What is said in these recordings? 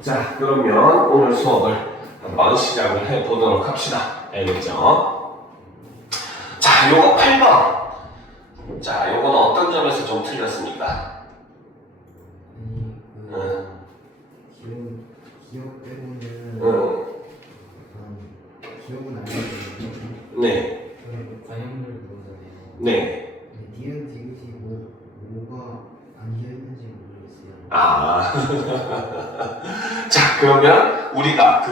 자, 그러면 오늘 수업을 한번 시작을 해보도록 합시다. 알겠죠? 자, 요거 8번. 자, 요거는 어떤 점에서 좀 틀렸습니까? 기억 때문에 기억은 안 나거든요. 네. 관용을 물어보잖아요. 네. 디귿 디귿이 뭐가 안 기억했는지 모르겠어요. 아. 자, 그러면 우리가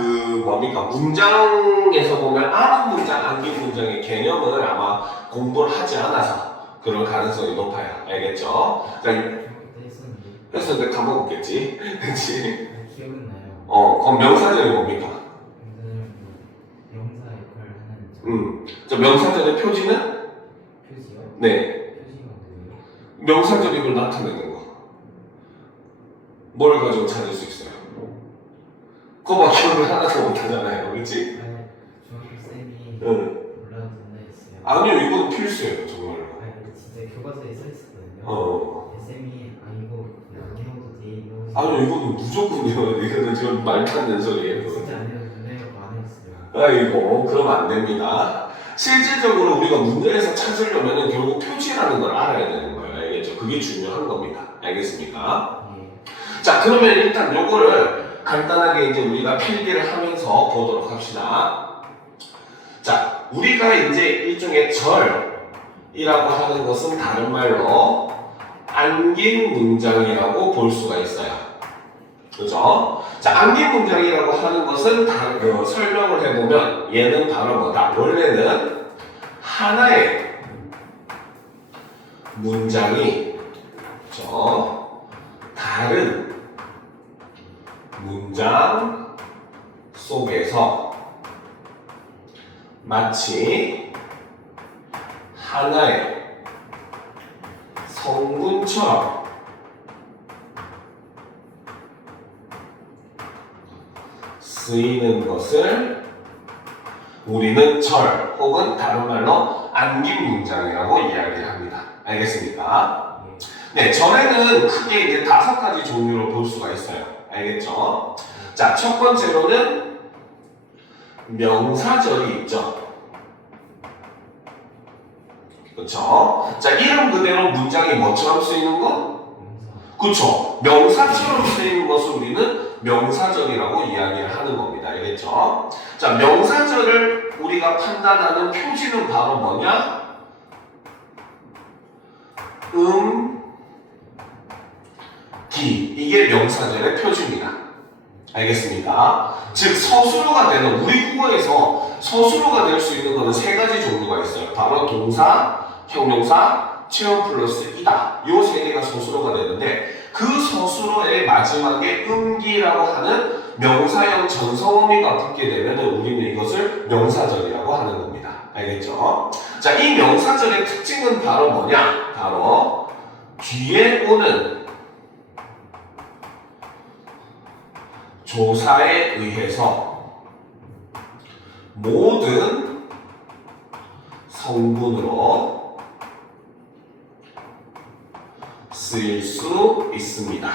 뭡니까? 문장에서 보면 아는 문장, 안긴 문장의 개념을 아마 공부를 하지 않아서 그럴 가능성이 높아요. 알겠죠? 자, 했었는데 까먹었겠지? 그치? 기억은 나요. 그럼 명사절이 뭡니까? 명사 역할을 하는 저 명사절의 표지는? 표지요? 네. 표지가 뭐예요? 명사절임을 나타내는 거. 뭘 가지고 찾을 수 있어요? 그거 기억을 하나도 못하잖아요. 그치? 중학교 쌤이 응. 올라준다 했어요. 아니요, 이건 필수예요, 정말로. 진짜 교과서에 써있었거든요. 쌤이 이거 안 해도 돼 이거. 아니요, 이거는 무조건이요. 이거는 지금 말도 안 되는 소리예요. 진짜 안 해도 된다고 안 했어요. 아이고, 그러면 안 됩니다. 실질적으로 우리가 문제에서 찾으려면 결국 표지라는 걸 알아야 되는 거예요. 알겠죠? 그게 중요한 겁니다. 알겠습니까? 자, 그러면 일단 요거를 간단하게 이제 우리가 필기를 하면서 보도록 합시다. 자, 우리가 이제 일종의 절이라고 하는 것은 다른 말로 안긴 문장이라고 볼 수가 있어요. 그죠? 자, 안긴 문장이라고 하는 것은 설명을 해보면 얘는 바로 뭐다? 원래는 하나의 문장이 그죠? 다른 문장 속에서 마치 하나의 성분처럼 쓰이는 것을 우리는 절 혹은 다른 말로 안긴 문장이라고 이야기를 합니다. 알겠습니까? 네, 절에는 크게 이제 5가지 종류로 볼 수가 있어요. 알겠죠? 자, 첫 번째로는 명사절이 있죠. 그렇죠? 자, 이름 그대로 문장이 뭐처럼 쓰이는 거? 그렇죠. 명사처럼 쓰이는 것을 우리는 명사절이라고 이야기를 하는 겁니다. 알겠죠? 자, 명사절을 우리가 판단하는 표지는 바로 뭐냐? 기. 이게 명사절의 표지입니다. 알겠습니까? 즉, 서술어가 되는, 우리 국어에서 서술어가 될 수 있는 것은 3가지 종류가 있어요. 바로 동사, 형용사, 체험 플러스 이다. 요 3개가 서술어가 되는데, 그 서술어의 마지막에 기라고 하는 명사형 전성어미가 붙게 되면 우리는 이것을 명사절이라고 하는 겁니다. 알겠죠? 자, 이 명사절의 특징은 바로 뭐냐? 바로 뒤에 오는 조사에 의해서 모든 성분으로 쓰일 수 있습니다.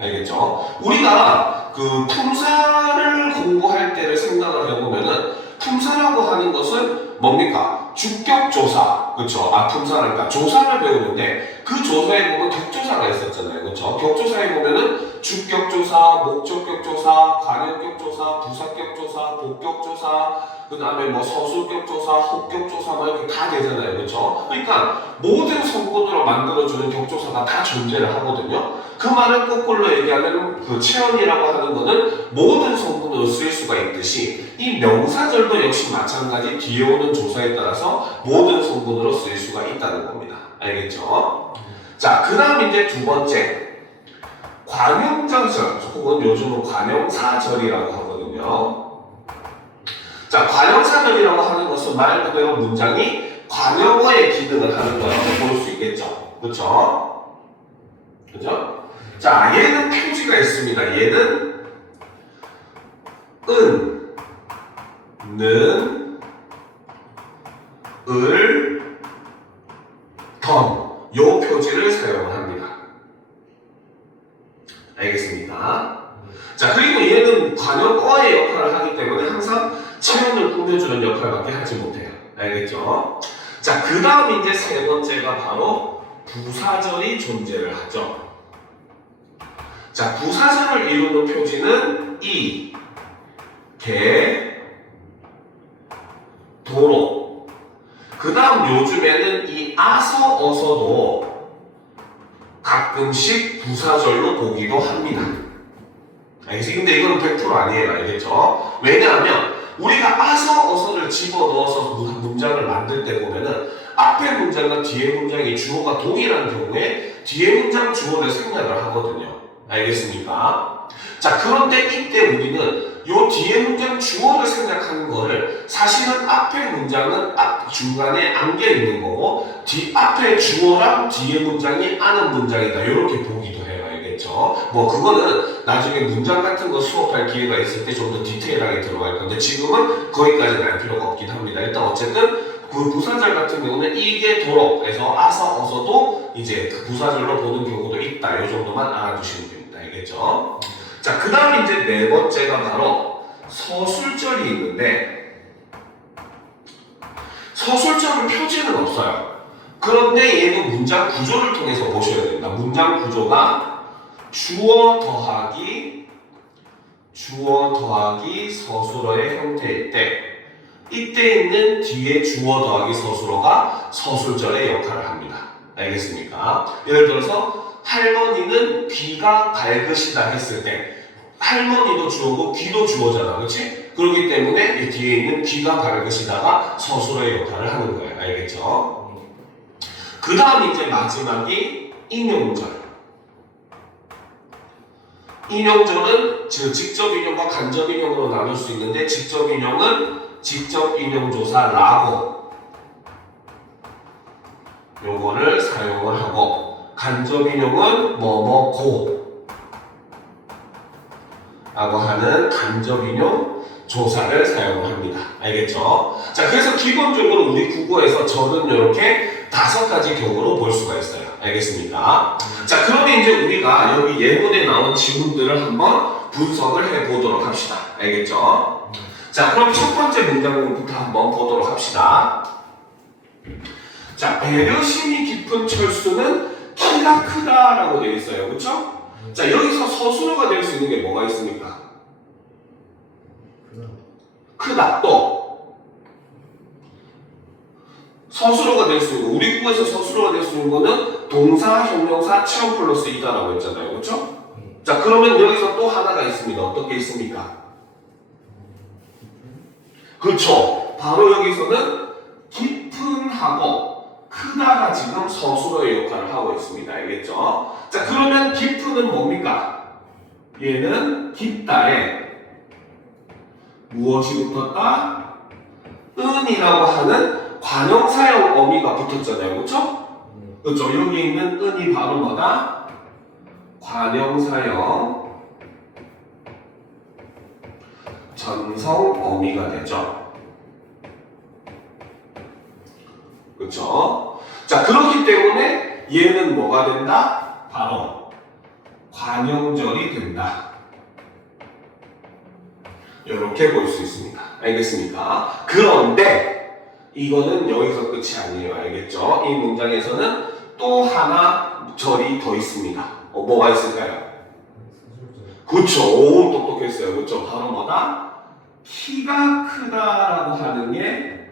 알겠죠? 우리가 품사를 공부할 때를 생각을 해보면은 품사라고 하는 것은 뭡니까? 주격조사, 그렇죠? 품사랄까 조사를 배우는데 그 조사에 보면 격조사가 있었잖아요, 그렇죠? 격조사에 보면은 주격조사, 목적격조사, 관역격조사, 부사격조사, 복격조사, 그 다음에 뭐 서술격조사, 혹격조사 뭐 이렇게 다 되잖아요, 그렇죠? 그러니까 모든 성분으로 만들어주는 격조사가 다 존재를 하거든요. 그 말을 거꾸로 얘기하면 그 체언이라고 하는 거는 모든 성분으로 쓰일 수가 있듯이 이 명사절도 역시 마찬가지 뒤에 오는 조사에 따라서 모든 성분으로 쓰일 수가 있다는 겁니다. 알겠죠? 자, 그 다음 이제 두 번째 관용자절 혹은 요즘은 관용사절이라고 하거든요. 자, 관용사절이라고 하는 것은 말 그대로 문장이 관용어의 기능을 하는 거라고 볼 수 있겠죠. 그렇죠? 그죠? 자, 얘는 표지가 있습니다. 얘는 는, 을, 던 요 표지를 사용합니다. 알겠습니까? 자, 그리고 얘는 관용어의 역할을 하기 때문에 항상 체온을 꾸며주는 역할밖에 하지 못해요. 알겠죠? 자, 그 다음 이제 세 번째가 바로 부사절이 존재를 하죠. 자, 부사절을 이루는 표지는 이, 개, 도로. 그 다음 요즘에는 이 아서, 어서도 가끔씩 부사절로 보기도 합니다. 알겠지? 근데 이건 100% 아니에요. 알겠죠? 왜냐하면 우리가 아서, 어서를 집어넣어서 문장을 만들 때 보면은 앞에 문장과 뒤에 문장이 주어가 동일한 경우에 뒤에 문장 주어를 생략을 하거든요. 알겠습니까? 자, 그런데 이때 우리는 요 뒤에 문장 주어를 생략하는 거를 사실은 앞에 문장은 중간에 안겨 있는 거고 앞에 주어랑 뒤에 문장이 아는 문장이다. 이렇게 보기도 해요. 알겠죠? 뭐 그거는 나중에 문장 같은 거 수업할 기회가 있을 때 좀 더 디테일하게 들어갈 건데 지금은 거기까지는 알 필요가 없긴 합니다. 일단 어쨌든 그 부사절 같은 경우는 이게 도로에서 아서 어서도 이제 그 부사절로 보는 경우도 있다. 이 정도만 알아두시면 됩니다. 알겠죠? 자, 그 다음 이제 네 번째가 바로 서술절이 있는데 서술절은 표지는 없어요. 그런데 얘는 문장 구조를 통해서 보셔야 됩니다. 문장 구조가 주어 더하기 서술어의 형태일 때 이때 있는 뒤에 주어 더하기 서술어가 서술절의 역할을 합니다. 알겠습니까? 예를 들어서 할머니는 귀가 밝으시다 했을 때 할머니도 주어고 귀도 주어잖아. 그렇지? 그렇기 때문에 이 뒤에 있는 귀가 밝으시다가 서술어의 역할을 하는 거예요. 알겠죠? 그 다음 이제 마지막이 인용절. 인용절은 직접 인용과 간접 인용으로 나눌 수 있는데 직접 인용은 직접 인용조사라고 요거를 사용을 하고 간접 인용은 뭐뭐고 라고 하는 간접 인용 조사를 사용을 합니다. 알겠죠? 자, 그래서 기본적으로 우리 국어에서 절은 이렇게 5가지 경우로 볼 수가 있어요. 알겠습니까? 자, 그러면 이제 우리가 여기 예문에 나온 지문들을 한번 분석을 해보도록 합시다. 알겠죠? 자, 그럼 첫 번째 문장부터 한번 보도록 합시다. 자, 배려심이 깊은 철수는 키가 크다라고 되어 있어요. 그렇죠? 자, 여기서 서술어가 될 수 있는 게 뭐가 있습니까? 크다. 또 서술어가 될 수 있는 거. 우리 국어에서 서술어가 될 수 있는 거는 동사, 형용사, 체험 플러스 이다라고 했잖아요. 그렇죠? 자, 그러면 여기서 또 하나가 있습니다. 어떤 게 있습니까? 그렇죠. 바로 여기서는 깊은하고 크다가 지금 서술어의 역할을 하고 있습니다. 알겠죠? 자, 그러면 깊은은 뭡니까? 얘는 깊다에 무엇이 붙었다? 은이라고 하는 관형사형 어미가 붙었잖아요. 그렇죠? 그렇죠. 여기 있는 은이 바로 뭐다? 관형사형 전성 어미가 되죠. 그렇죠? 자, 그렇기 때문에 얘는 뭐가 된다? 바로 관형절이 된다. 이렇게 볼 수 있습니다. 알겠습니까? 그런데 이거는 여기서 끝이 아니에요. 알겠죠? 이 문장에서는 또 하나 절이 더 있습니다. 뭐가 있을까요? 그렇죠. 오, 똑똑했어요. 그렇죠. 바로 뭐다? 키가 크다라고 하는 게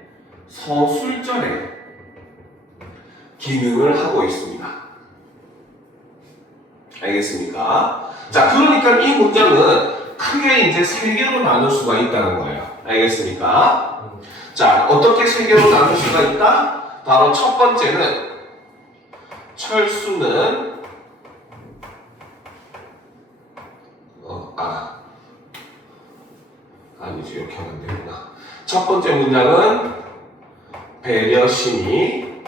서술절에 기능을 하고 있습니다. 알겠습니까? 자, 그러니까 이 문장은 크게 이제 3개로 나눌 수가 있다는 거예요. 알겠습니까? 자, 어떻게 3개로 나눌 수가 있다? 바로 첫 번째는 철수는 아니지, 이렇게 하면 안 되구나. 첫 번째 문장은 배려심이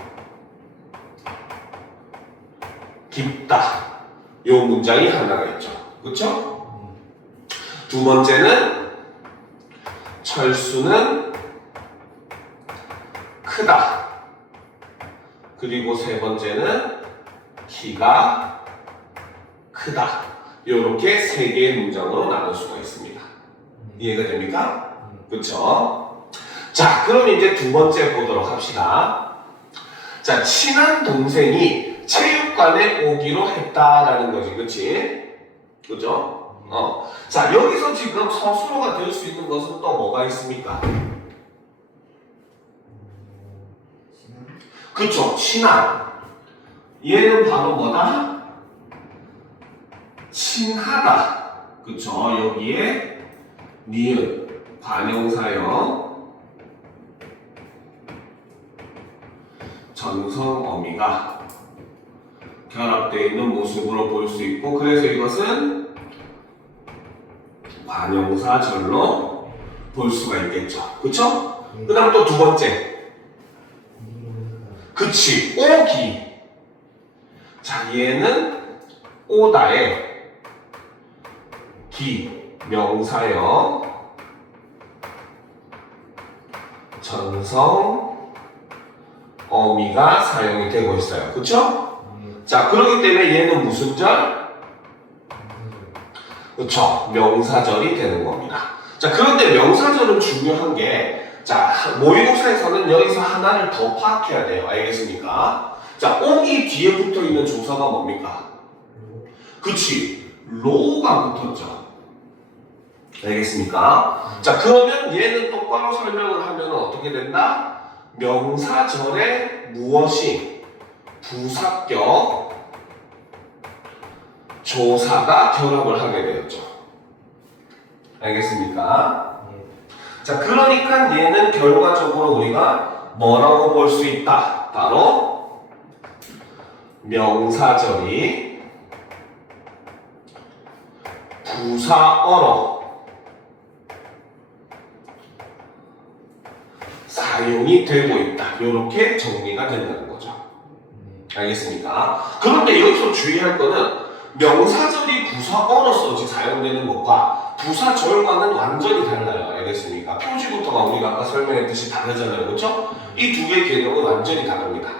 깊다. 요 문장이 하나가 있죠. 그렇죠? 두 번째는 철수는 크다. 그리고 세 번째는 키가 크다. 이렇게 세 개의 문장으로 나눌 수가 있습니다. 이해가 됩니까? 그렇죠? 자, 그럼 이제 두 번째 보도록 합시다. 자, 친한 동생이 체육관에 오기로 했다라는 거지, 그렇지? 그죠? 자, 여기서 지금 서술어가 될 수 있는 것은 또 뭐가 있습니까? 그쵸, 친한. 얘는 바로 뭐다? 친하다. 그쵸, 여기에 니은, 관형사형, 전성어미가 결합되어 있는 모습으로 볼 수 있고, 그래서 이것은 관형사절로 볼 수가 있겠죠. 그쵸? 그 다음 또 두 번째. 그치, 오기. 자, 얘는 오다의 기, 명사형, 전성, 어미가 사용이 되고 있어요. 그쵸? 자, 그렇기 때문에 얘는 무슨 절? 그쵸, 명사절이 되는 겁니다. 자, 그런데 명사절은 중요한 게, 자, 모의고사에서는 여기서 하나를 더 파악해야 돼요. 알겠습니까? 자, 오기 뒤에 붙어 있는 조사가 뭡니까? 그치, 로가 붙었죠. 알겠습니까? 자, 그러면 얘는 똑바로 설명을 하면 어떻게 된다? 명사절에 무엇이 부사격 조사가 결합을 하게 되었죠. 알겠습니까? 자, 그러니까 얘는 결과적으로 우리가 뭐라고 볼 수 있다? 바로 명사절이 부사어로 사용이 되고 있다. 이렇게 정리가 된다는 거죠. 알겠습니까? 그런데 여기서 주의할 거는 명사절이 부사어로서 사용되는 것과 부사절과는 완전히 달라요. 알겠습니까? 표지부터가 우리가 아까 설명했듯이 다르잖아요. 그렇죠? 이 두 개의 개념은 완전히 다릅니다.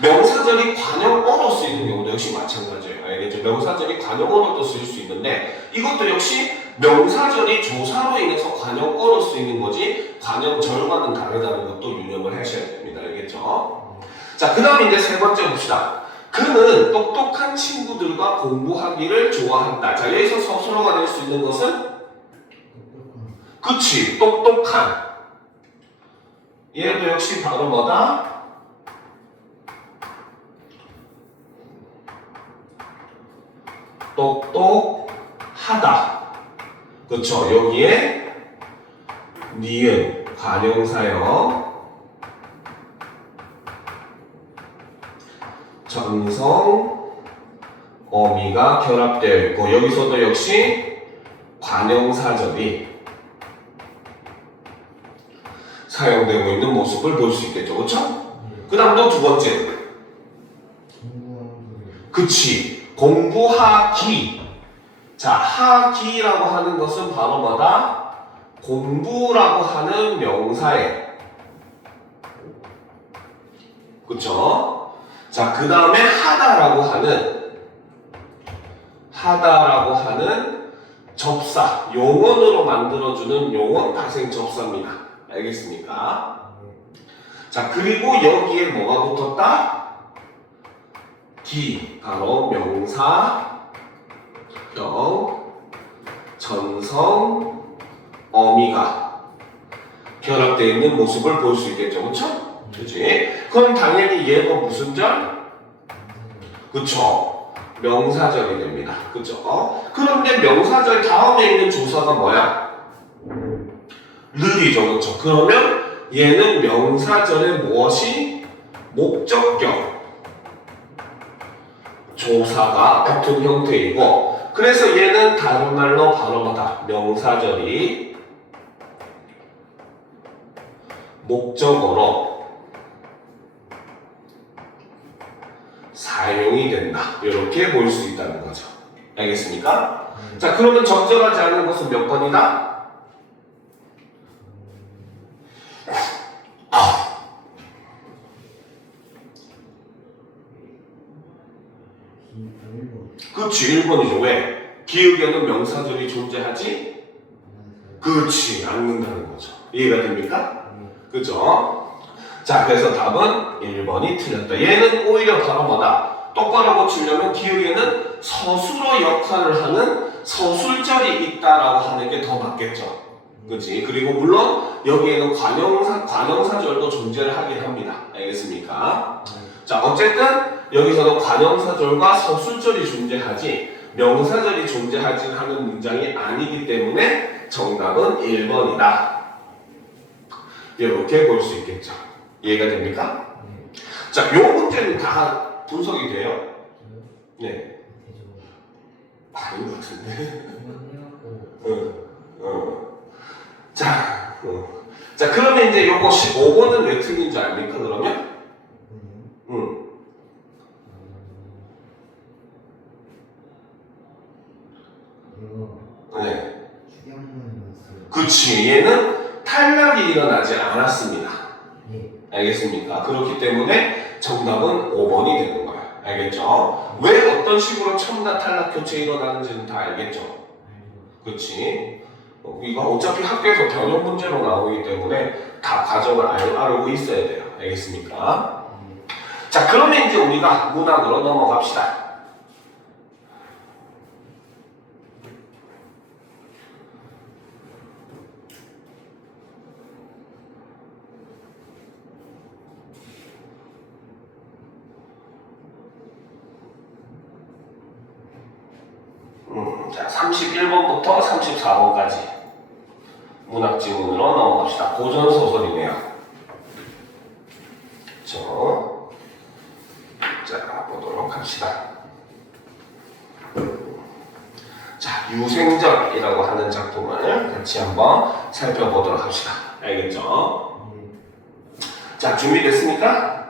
명사절이 관형어로 쓰이는 경우도 역시 마찬가지예요. 알겠죠? 명사절이 관형어로도 쓰일 수 있는데 이것도 역시 명사절이 조사로 인해서 관형어로 쓰이는 거지 관형절과는 다르다는 것도 유념을 하셔야 됩니다. 알겠죠? 자, 그 다음에 이제 세 번째 봅시다. 그는 똑똑한 친구들과 공부하기를 좋아한다. 자, 여기서 서술어가 될 수 있는 것은 그치, 똑똑한. 얘도 역시 바로 뭐다? 똑똑하다. 그쵸, 여기에 니은, 관형사형, 전성, 어미가 결합되어 있고 여기서도 역시 관형사절이 사용되고 있는 모습을 볼 수 있겠죠. 그쵸? 그 다음 또 두 번째. 그치. 공부하기. 자, 하기라고 하는 것은 바로 뭐다? 공부라고 하는 명사에. 그쵸? 자, 그 다음에 하다라고 하는 접사, 용언으로 만들어주는 용언 파생 접사입니다. 알겠습니까? 자, 그리고 여기에 뭐가 붙었다? 기, 바로 명사, 형, 전성, 어미가 결합되어 있는 모습을 볼 수 있겠죠. 그쵸? 그치? 그럼 당연히 얘도 무슨 절? 그쵸? 명사절이 됩니다. 그쵸? 그런데 명사절 다음에 있는 조사가 뭐야? 르이죠. 그쵸? 그러면 얘는 명사절의 무엇이? 목적격 조사가 붙은 형태이고 그래서 얘는 다른 말로 바로 뭐다? 명사절이 목적어로 사용이 된다. 이렇게 볼 수 있다는 거죠. 알겠습니까? 자, 그러면 적절하지 않은 것은 몇 번이다? 1번. 그치, 1번이죠. 왜? 기억에는 명사절이 존재하지? 그치, 않는다는 거죠. 이해가 됩니까? 그죠? 자, 그래서 답은 1번이 틀렸다. 얘는 오히려 바로 뭐다? 똑바로 고치려면 기억에는 서술어 역할을 하는 서술절이 있다라고 하는 게 더 맞겠죠. 그치? 그리고 물론 여기에는 관형사절도 존재를 하긴 합니다. 알겠습니까? 자, 어쨌든 여기서도 관형사절과 서술절이 존재하지 명사절이 존재하지 않은 문장이 아니기 때문에 정답은 1번이다. 이렇게 볼 수 있겠죠. 이해가 됩니까? 자, 요 문제는 다 분석이 돼요? 네. 아닌 것 같은데. 자, 자, 그러면 이제 요거 15번은 왜 틀린 줄 압니까, 그러면? 네. 그치, 얘는 탈락이 일어나지 않았습니다. 알겠습니까? 그렇기 때문에 정답은 5번이 되는 거야. 알겠죠? 왜 어떤 식으로 첨단 탈락 교체 일어나는지는 다 알겠죠? 그치? 이거 어차피 학교에서 변형 문제로 나오기 때문에 다 과정을 알고 있어야 돼요. 알겠습니까? 자, 그러면 이제 우리가 문학으로 넘어갑시다. 자, 31번부터 34번까지 문학 지문으로 넘어갑시다. 고전 소설이네요. 자, 보도록 합시다. 자, 유생전이라고 하는 작품을 같이 한번 살펴보도록 합시다. 알겠죠? 자, 준비됐습니까?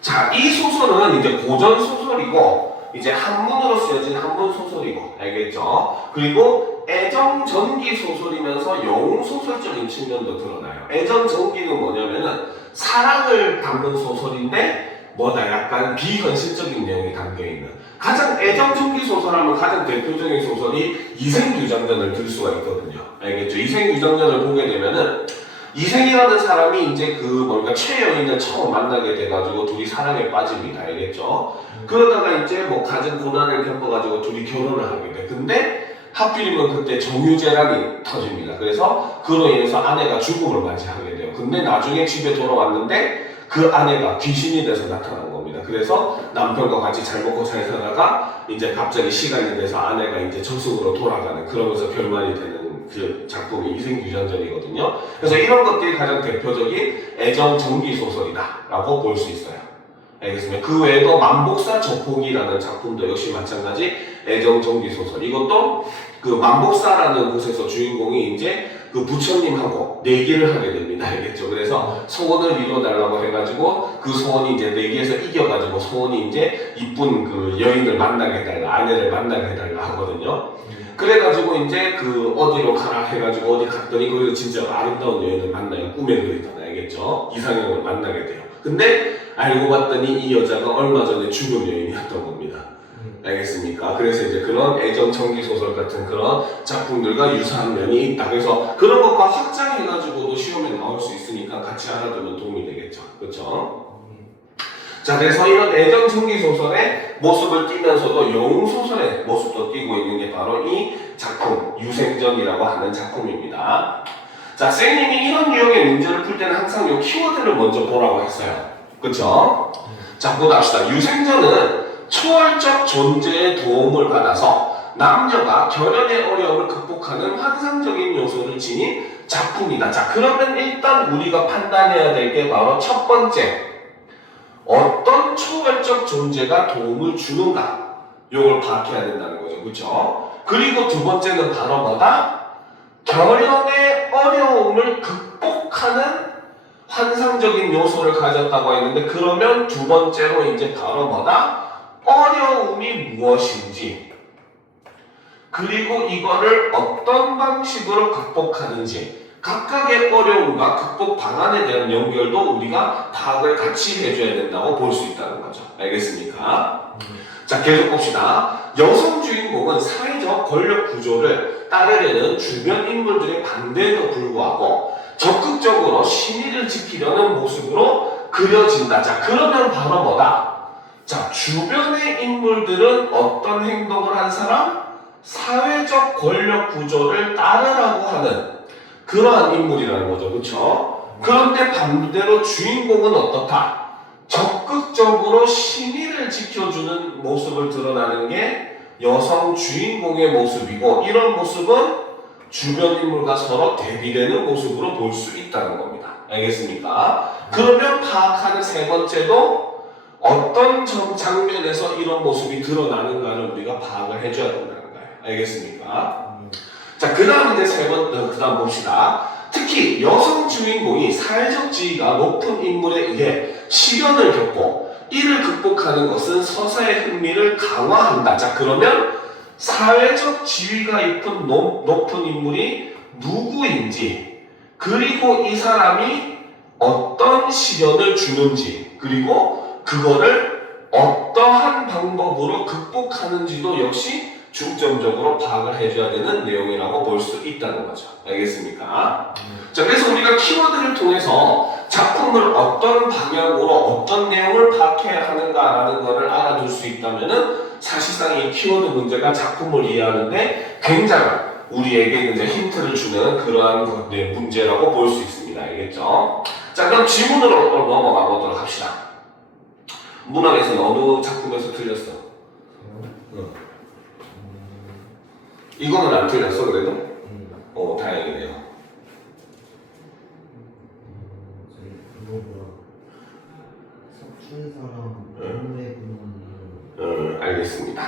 자, 이 소설은 이제 고전 소설이고 이제 한문으로 쓰여진 한문 소설이고, 알겠죠? 그리고 애정 전기 소설이면서 영웅 소설적인 측면도 드러나요. 애정 전기는 뭐냐면은 사랑을 담은 소설인데 뭐다 약간 비현실적인 내용이 담겨 있는. 가장 애정 전기 소설하면 가장 대표적인 소설이 이생규장전을 들 수가 있거든요. 알겠죠? 이생규장전을 보게 되면은 이생이라는 사람이 이제 최여인을 처음 만나게 돼가지고 둘이 사랑에 빠집니다. 알겠죠? 그러다가 이제 뭐 가진 고난을 겪어가지고 둘이 결혼을 하게 돼. 근데 하필이면 그때 정유재란이 터집니다. 그래서 그로 인해서 아내가 죽음을 맞이하게 돼요. 근데 나중에 집에 돌아왔는데 그 아내가 귀신이 돼서 나타난 겁니다. 그래서 남편과 같이 잘 먹고 잘 살다가 이제 갑자기 시간이 돼서 아내가 이제 저승으로 돌아가는, 그러면서 결말이 되는 그 작품이 이생규장전이거든요. 그래서 이런 것들이 가장 대표적인 애정 전기 소설이다라고 볼 수 있어요. 알겠습니다. 그 외에도 만복사 조폭이라는 작품도 역시 마찬가지 애정 전기 소설. 이것도 그 만복사라는 곳에서 주인공이 이제 그 부처님하고 내기를 하게 됩니다. 알겠죠? 그래서 소원을 이뤄달라고 해가지고 그 소원이 이제 내기에서 이겨가지고 소원이 이제 이쁜 그 여인을 만나게 해달라, 아내를 만나게 해달라 하거든요. 그래가지고 이제 그 어디로 가라 해가지고 어디 갔더니 거기서 진짜 아름다운 여인을 만나요. 꿈에 그리던, 알겠죠? 이상형을 만나게 돼요. 근데 알고 봤더니 이 여자가 얼마 전에 죽은 여인이었던 겁니다. 알겠습니까? 그래서 이제 그런 애정 전기 소설 같은 그런 작품들과 유사한 면이 있다. 그래서 그런 것과 확장해가지고도 시험에 나올 수 있으니까 같이 알아두면 도움이 되겠죠. 그렇죠? 자, 그래서 이런 애정 전기 소설의 모습을 띠면서도 영웅 소설의 모습도 띠고 있는 게 바로 이 작품 유생전이라고 하는 작품입니다. 자, 쌤님이 이런 유형의 문제를 풀 때는 항상 이 키워드를 먼저 보라고 했어요. 그쵸? 자, 보다 합시다. 유생전은 초월적 존재의 도움을 받아서 남녀가 결연의 어려움을 극복하는 환상적인 요소를 지닌 작품이다. 자, 그러면 일단 우리가 판단해야 될 게 바로 첫 번째, 어떤 초월적 존재가 도움을 주는가, 이걸 파악해야 된다는 거죠. 그쵸? 그리고 두 번째는 바로 뭐다? 결연의 어려움을 극복하는 환상적인 요소를 가졌다고 했는데, 그러면 두 번째로 이제 바로 뭐다? 어려움이 무엇인지, 그리고 이거를 어떤 방식으로 극복하는지, 각각의 어려움과 극복 방안에 대한 연결도 우리가 파악을 같이 해줘야 된다고 볼 수 있다는 거죠. 알겠습니까? 자, 계속 봅시다. 여성 주인공은 사회적 권력 구조를 따르려는 주변 인물들의 반대에도 불구하고 적극적으로 신의를 지키려는 모습으로 그려진다. 자, 그러면 바로 뭐다? 자, 주변의 인물들은 어떤 행동을 한 사람? 사회적 권력 구조를 따르라고 하는 그러한 인물이라는 거죠. 그렇죠? 그런데 반대로 주인공은 어떻다? 적극적으로 신의를 지켜주는 모습을 드러나는 게 여성 주인공의 모습이고, 이런 모습은 주변 인물과 서로 대비되는 모습으로 볼 수 있다는 겁니다. 알겠습니까? 그러면 파악하는 세 번째도 어떤 장면에서 이런 모습이 드러나는가를 우리가 파악을 해줘야 된다는 거예요. 알겠습니까? 자, 그 다음 이제 그 다음 봅시다. 특히 여성 주인공이 사회적 지위가 높은 인물에 의해 시련을 겪고 이를 극복하는 것은 서사의 흥미를 강화한다. 자, 그러면 사회적 지위가 높은 인물이 누구인지, 그리고 이 사람이 어떤 시련을 주는지, 그리고 그거를 어떠한 방법으로 극복하는지도 역시 중점적으로 파악을 해줘야 되는 내용이라고 볼 수 있다는 거죠. 알겠습니까? 자, 그래서 우리가 키워드를 통해서 작품을 어떤 방향으로 어떤 내용을 파악해야 하는가라는 것을 알아둘 수 있다면은 사실상 이 키워드 문제가 작품을 이해하는데 굉장한 우리에게 이제 힌트를 주는 그러한 문제라고 볼 수 있습니다. 알겠죠? 자, 그럼 질문으로 넘어가 보도록 합시다. 문학에서는 어느 작품에서 틀렸어? 이거는 안 틀렸어, 그래도? 다행이네요. 알겠습니다.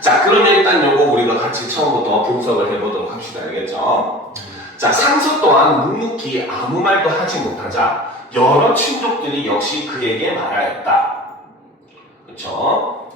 자, 그러면 일단 요거 우리가 같이 처음부터 분석을 해보도록 합시다. 알겠죠? 자, 상서 또한 묵묵히 아무 말도 하지 못하자 여러 친족들이 역시 그에게 말하였다. 그렇죠?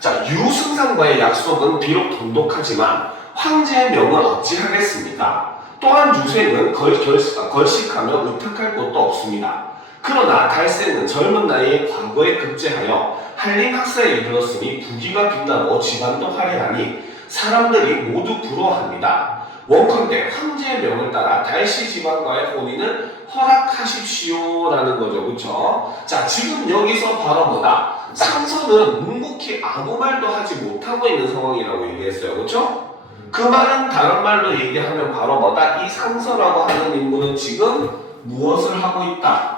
자, 유승상과의 약속은 비록 돈독하지만 황제의 명을 어찌하겠습니까? 또한 유색은 걸식하며 의탁할 것도 없습니다. 그러나 달새는 젊은 나이에 과거에 급제하여 한림 학사에 이르렀으니 부귀가 빛나고 집안도 화려하니 사람들이 모두 부러워합니다. 원컨대 황제의 명을 따라 달씨 집안과의 혼인을 허락하십시오라는 거죠. 그쵸? 자, 지금 여기서 바로 뭐다? 상서는 묵묵히 아무 말도 하지 못하고 있는 상황이라고 얘기했어요. 그쵸? 그 말은 다른 말로 얘기하면 바로 뭐다? 이 상서라고 하는 인물은 지금 무엇을 하고 있다?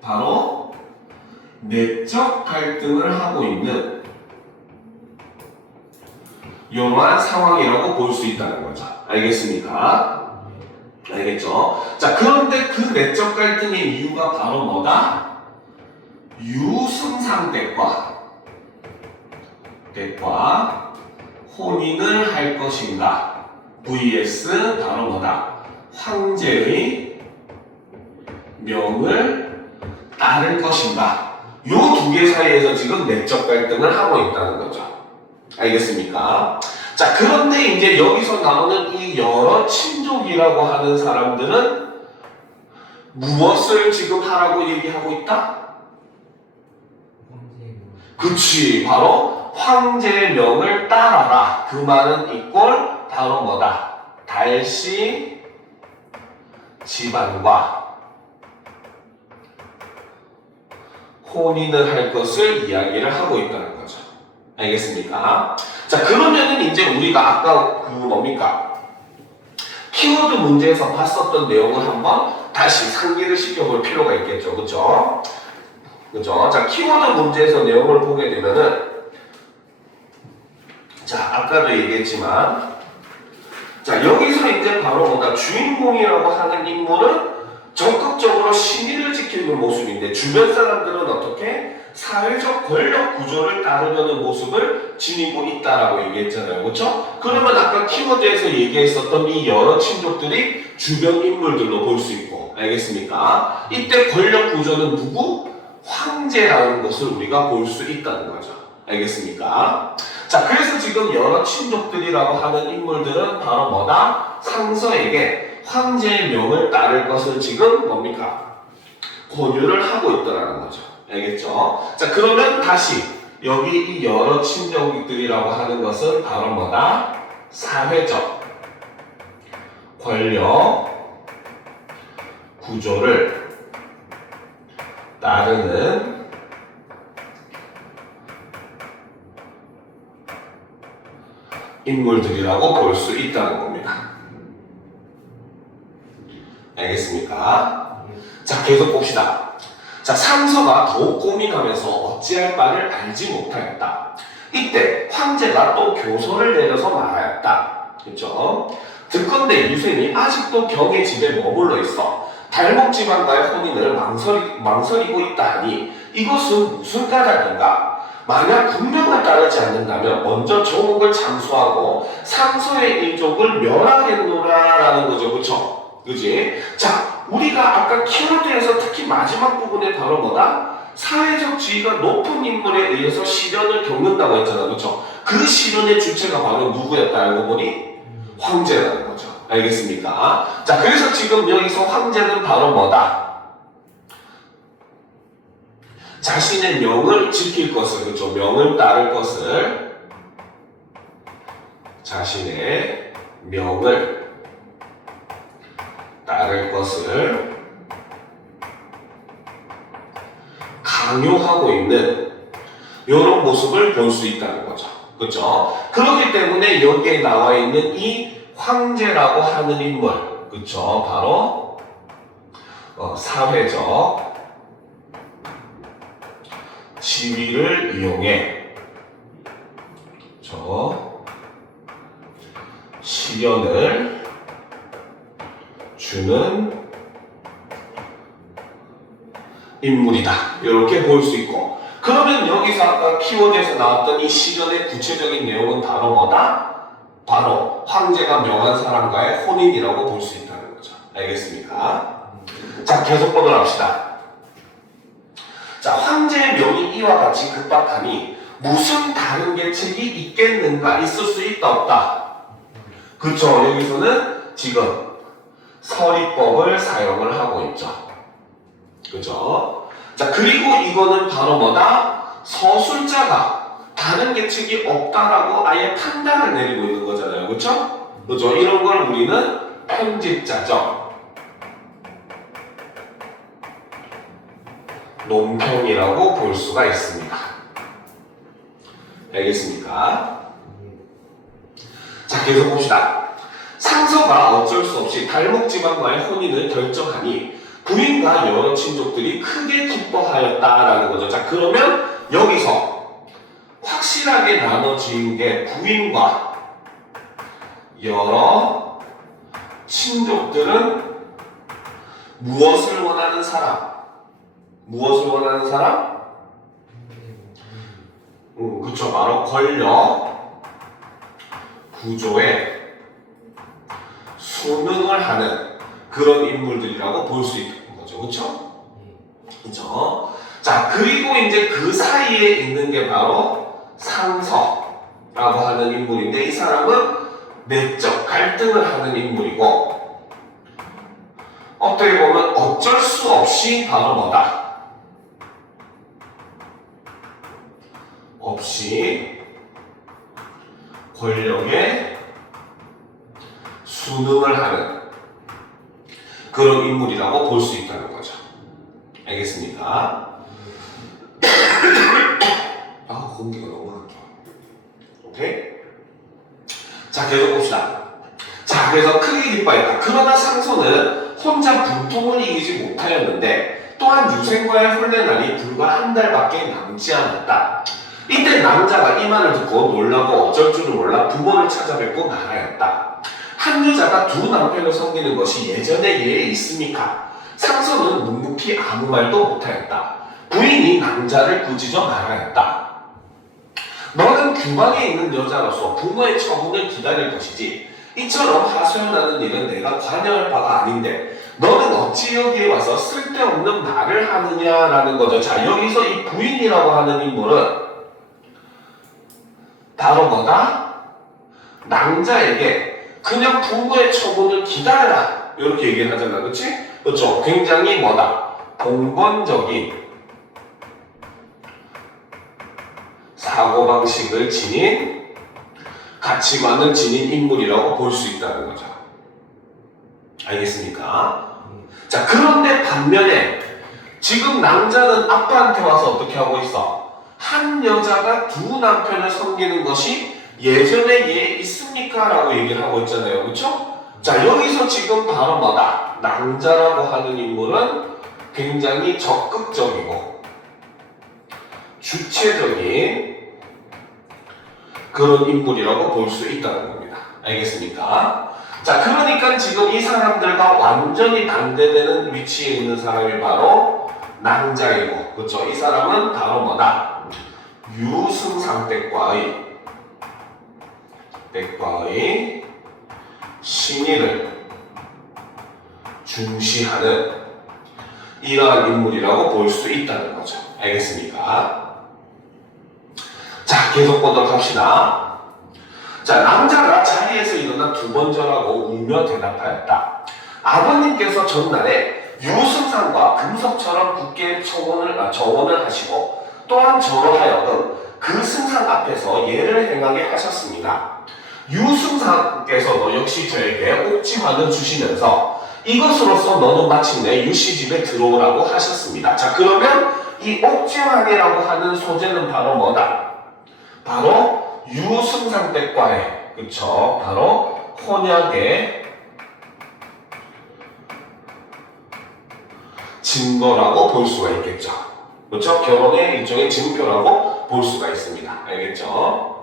바로 내적 갈등을 하고 있는 이러한 상황이라고 볼 수 있다는 거죠. 알겠습니까? 알겠죠? 자, 그런데 그 내적 갈등의 이유가 바로 뭐다? 유승상 댁과 혼인을 할 것인가? vs 바로 뭐다? 황제의 명을 따를 것인가? 이 두 개 사이에서 지금 내적 갈등을 하고 있다는 거죠. 알겠습니까? 자, 그런데 이제 여기서 나오는 이 여러 친족이라고 하는 사람들은 무엇을 지금 하라고 얘기하고 있다? 그치, 바로 황제의 명을 따라라. 그 말은 이꼴 바로 뭐다? 달씨 집안과 혼인을 할 것을 이야기를 하고 있다는 거죠. 알겠습니까? 자, 그러면은 이제 우리가 아까 키워드 문제에서 봤었던 내용을 한번 다시 상기를 시켜볼 필요가 있겠죠. 그쵸? 그죠? 자, 키워드 문제에서 내용을 보게 되면은, 자, 아까도 얘기했지만, 자, 여기서 이제 바로 뭐다? 주인공이라고 하는 인물은 적극적으로 신의를 지키는 모습인데, 주변 사람들은 어떻게? 사회적 권력 구조를 따르려는 모습을 지니고 있다라고 얘기했잖아요. 그렇죠? 그러면 아까 키워드에서 얘기했었던 이 여러 친족들이 주변 인물들로 볼 수 있고, 알겠습니까? 이때 권력 구조는 누구? 황제라는 것을 우리가 볼 수 있다는 거죠. 알겠습니까? 자, 그래서 지금 여러 친족들이라고 하는 인물들은 바로 뭐다? 상서에게 황제의 명을 따를 것을 지금 뭡니까? 권유를 하고 있더라는 거죠. 알겠죠? 자, 그러면 다시 여기 이 여러 친족들이라고 하는 것은 바로 뭐다? 사회적 권력 구조를 따르는 인물들이라고 볼 수 있다는 겁니다. 알겠습니까? 자, 계속 봅시다. 자, 상서가 더욱 고민하면서 어찌할 바를 알지 못하였다. 이때 황제가 또 교서를 내려서 말하였다. 그렇죠? 듣건대 유생이 아직도 경의 집에 머물러 있어 달목지방과의 혼인을 망설이고 있다 하니 이것은 무슨 까닭인가? 만약 분명을 따르지 않는다면 먼저 조국을 참수하고 상서의 일족을 멸하겠노라라는 거죠. 그쵸? 그지? 자, 우리가 아까 키워드에서 특히 마지막 부분에 바로 뭐다? 사회적 지위가 높은 인물에 의해서 시련을 겪는다고 했잖아. 그쵸? 그 시련의 주체가 바로 누구였다 알고 보니? 황제라는 거죠. 알겠습니까? 자, 그래서 지금 여기서 황제는 바로 뭐다? 자신의 명을 지킬 것을, 그렇죠? 명을 따를 것을, 자신의 명을 따를 것을 강요하고 있는 이런 모습을 볼 수 있다는 거죠. 그렇죠? 그렇기 때문에 여기에 나와 있는 이 황제라고 하는 인물, 그렇죠? 바로 사회적 지위를 이용해 시련을 주는 인물이다. 이렇게 볼 수 있고, 그러면 여기서 아까 키워드에서 나왔던 이 시련의 구체적인 내용은 바로 뭐다? 바로 황제가 명한 사람과의 혼인이라고 볼 수 있다는 거죠. 알겠습니까? 자, 계속 보도록 합시다. 자, 황제의 명이 이와 같이 급박하니 무슨 다른 계책이 있겠는가? 있을 수 있다 없다? 그쵸? 여기서는 지금 서리법을 사용을 하고 있죠. 그죠? 자, 그리고 이거는 바로 뭐다? 서술자가 다른 계책이 없다라고 아예 판단을 내리고 있는 거잖아요. 그쵸? 그죠? 이런 걸 우리는 편집자적 논평이라고 볼 수가 있습니다. 알겠습니까? 자, 계속 봅시다. 상서가 어쩔 수 없이 달목지방과의 혼인을 결정하니 부인과 여러 친족들이 크게 기뻐하였다라는 거죠. 자, 그러면 여기서 확실하게 나눠진 게 부인과 여러 친족들은 무엇을 원하는 사람? 무엇을 원하는 사람? 그쵸. 바로 권력 구조에 순응을 하는 그런 인물들이라고 볼 수 있는 거죠. 그쵸? 그쵸? 자, 그리고 이제 그 사이에 있는 게 바로 상서라고 하는 인물인데, 이 사람은 내적 갈등을 하는 인물이고, 어떻게 보면 어쩔 수 없이 바로 뭐다? 없이 권력에 순응을 하는 그런 인물이라고 볼 수 있다는 거죠. 알겠습니까? 아, 공기가 너무 안 좋아. 오케이? 자, 계속 봅시다. 자, 그래서 크게 기뻐했다. 그러나 상서는 혼자 분통을 이기지 못하였는데 또한 유생과의 혼례날이 불과 한 달밖에 남지 않았다. 이때 남자가 이 말을 듣고 놀라고 어쩔 줄을 몰라 부모를 찾아뵙고 말하였다. 한 여자가 두 남편을 섬기는 것이 예전의 예에 있습니까? 상서는 묵묵히 아무 말도 못하였다. 부인이 남자를 꾸짖어 말하였다. 너는 규방에 있는 여자로서 부모의 처분을 기다릴 것이지 이처럼 하소연하는 일은 내가 관여할 바가 아닌데 너는 어찌 여기에 와서 쓸데없는 말을 하느냐라는 거죠. 자, 여기서 이 부인이라고 하는 인물은 바로 뭐다? 남자에게 그냥 부모의 처분을 기다려라 이렇게 얘기를 하잖아. 그치? 그렇죠? 굉장히 뭐다? 봉건적인 사고방식을 지닌 가치관을 지닌 인물이라고 볼 수 있다는 거죠. 알겠습니까? 자, 그런데 반면에 지금 남자는 아빠한테 와서 어떻게 하고 있어? 한 여자가 두 남편을 섬기는 것이 예전에 예 있습니까? 라고 얘기를 하고 있잖아요. 그렇죠? 자, 여기서 지금 바로 뭐다? 남자라고 하는 인물은 굉장히 적극적이고 주체적인 그런 인물이라고 볼 수 있다는 겁니다. 알겠습니까? 자, 그러니까 지금 이 사람들과 완전히 반대되는 위치에 있는 사람이 바로 낭자이고, 그렇죠? 이 사람은 바로 뭐다? 유승상댁과의 신의를 중시하는 이러한 인물이라고 볼 수 있다는 거죠. 알겠습니까? 자, 계속 보도록 합시다. 자, 남자가 자리에서 일어나 두 번 절하고 울며 대답하였다. 아버님께서 전날에 유승상과 금석처럼 굳게 정원을 하시고 또한 저로 하여금 그 승상 앞에서 예를 행하게 하셨습니다. 유승상께서도 역시 저에게 옥지환을 주시면서 이것으로서 너는 마침내 유씨 집에 들어오라고 하셨습니다. 자, 그러면 이 옥지환이라고 하는 소재는 바로 뭐다? 바로 유승상 댁과의, 그쵸? 바로 혼약의 증거라고 볼 수가 있겠죠. 그렇죠? 결혼의 일종의 증표라고 볼 수가 있습니다. 알겠죠?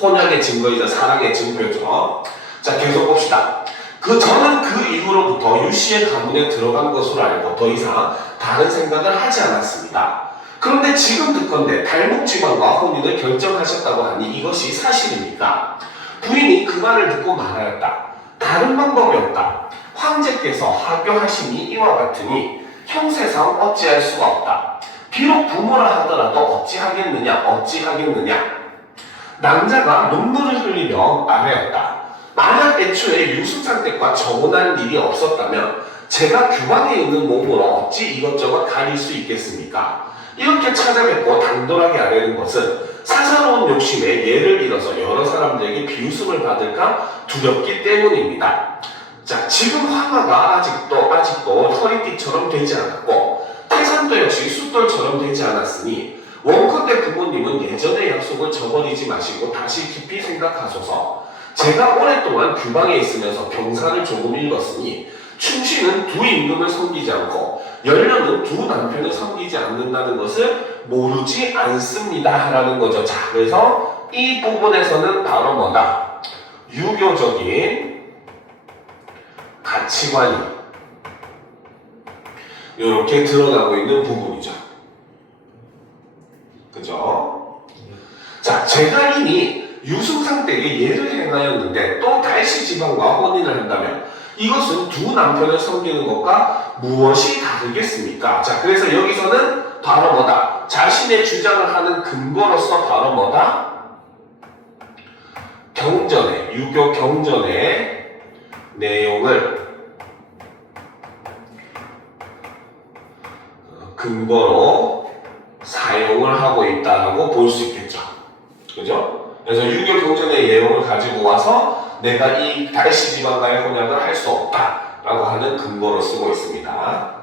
혼약의 증거이자 사랑의 증표죠. 자, 계속 봅시다. 저는 그 이후로부터 유씨의 가문에 들어간 것으로 알고 더 이상 다른 생각을 하지 않았습니다. 그런데 지금 듣건대 달목지방과 혼인을 결정하셨다고 하니 이것이 사실입니까? 부인이 그 말을 듣고 말하였다. 다른 방법이 없다. 황제께서 하교하심이 이와 같으니 형세상 어찌할 수가 없다. 비록 부모라 하더라도 어찌하겠느냐. 남자가 눈물을 흘리며 말하였다. 만약 애초에 유승상 댁과 정혼할 일이 없었다면 제가 규방에 있는 몸으로 어찌 이것저것 가릴 수 있겠습니까? 이렇게 찾아뵙고 당돌하게 아뢰는 것은 사사로운 욕심에 예를 잃어서 여러 사람들에게 비웃음을 받을까 두렵기 때문입니다. 자, 지금 황하가 아직도 허리띠처럼 되지 않았고 태산도 역시 숫돌처럼 되지 않았으니 원컨대 부모님은 예전의 약속을 저버리지 마시고 다시 깊이 생각하소서. 제가 오랫동안 규방에 있으면서 병사를 조금 읽었으니 충신은 두 임금을 섬기지 않고 열녀는 두 남편을 섬기지 않는다는 것을 모르지 않습니다 라는 거죠. 자, 그래서 이 부분에서는 바로 뭐다? 유교적인 가치관이 이렇게 드러나고 있는 부분이죠. 그죠? 자, 제가 이미 유승상 댁에 예를 행하였는데 또 달씨 지방과 혼인을 한다면 이것은 두 남편을 섬기는 것과 무엇이 다르겠습니까? 자, 그래서 여기서는 바로 뭐다? 자신의 주장을 하는 근거로서 바로 뭐다? 유교 경전의 내용을 근거로 사용을 하고 있다고 볼 수 있겠죠. 그죠? 그래서 유교 경전의 내용을 가지고 와서 내가 이 달씨 지방과의 혼약을 할 수 없다라고 하는 근거로 쓰고 있습니다.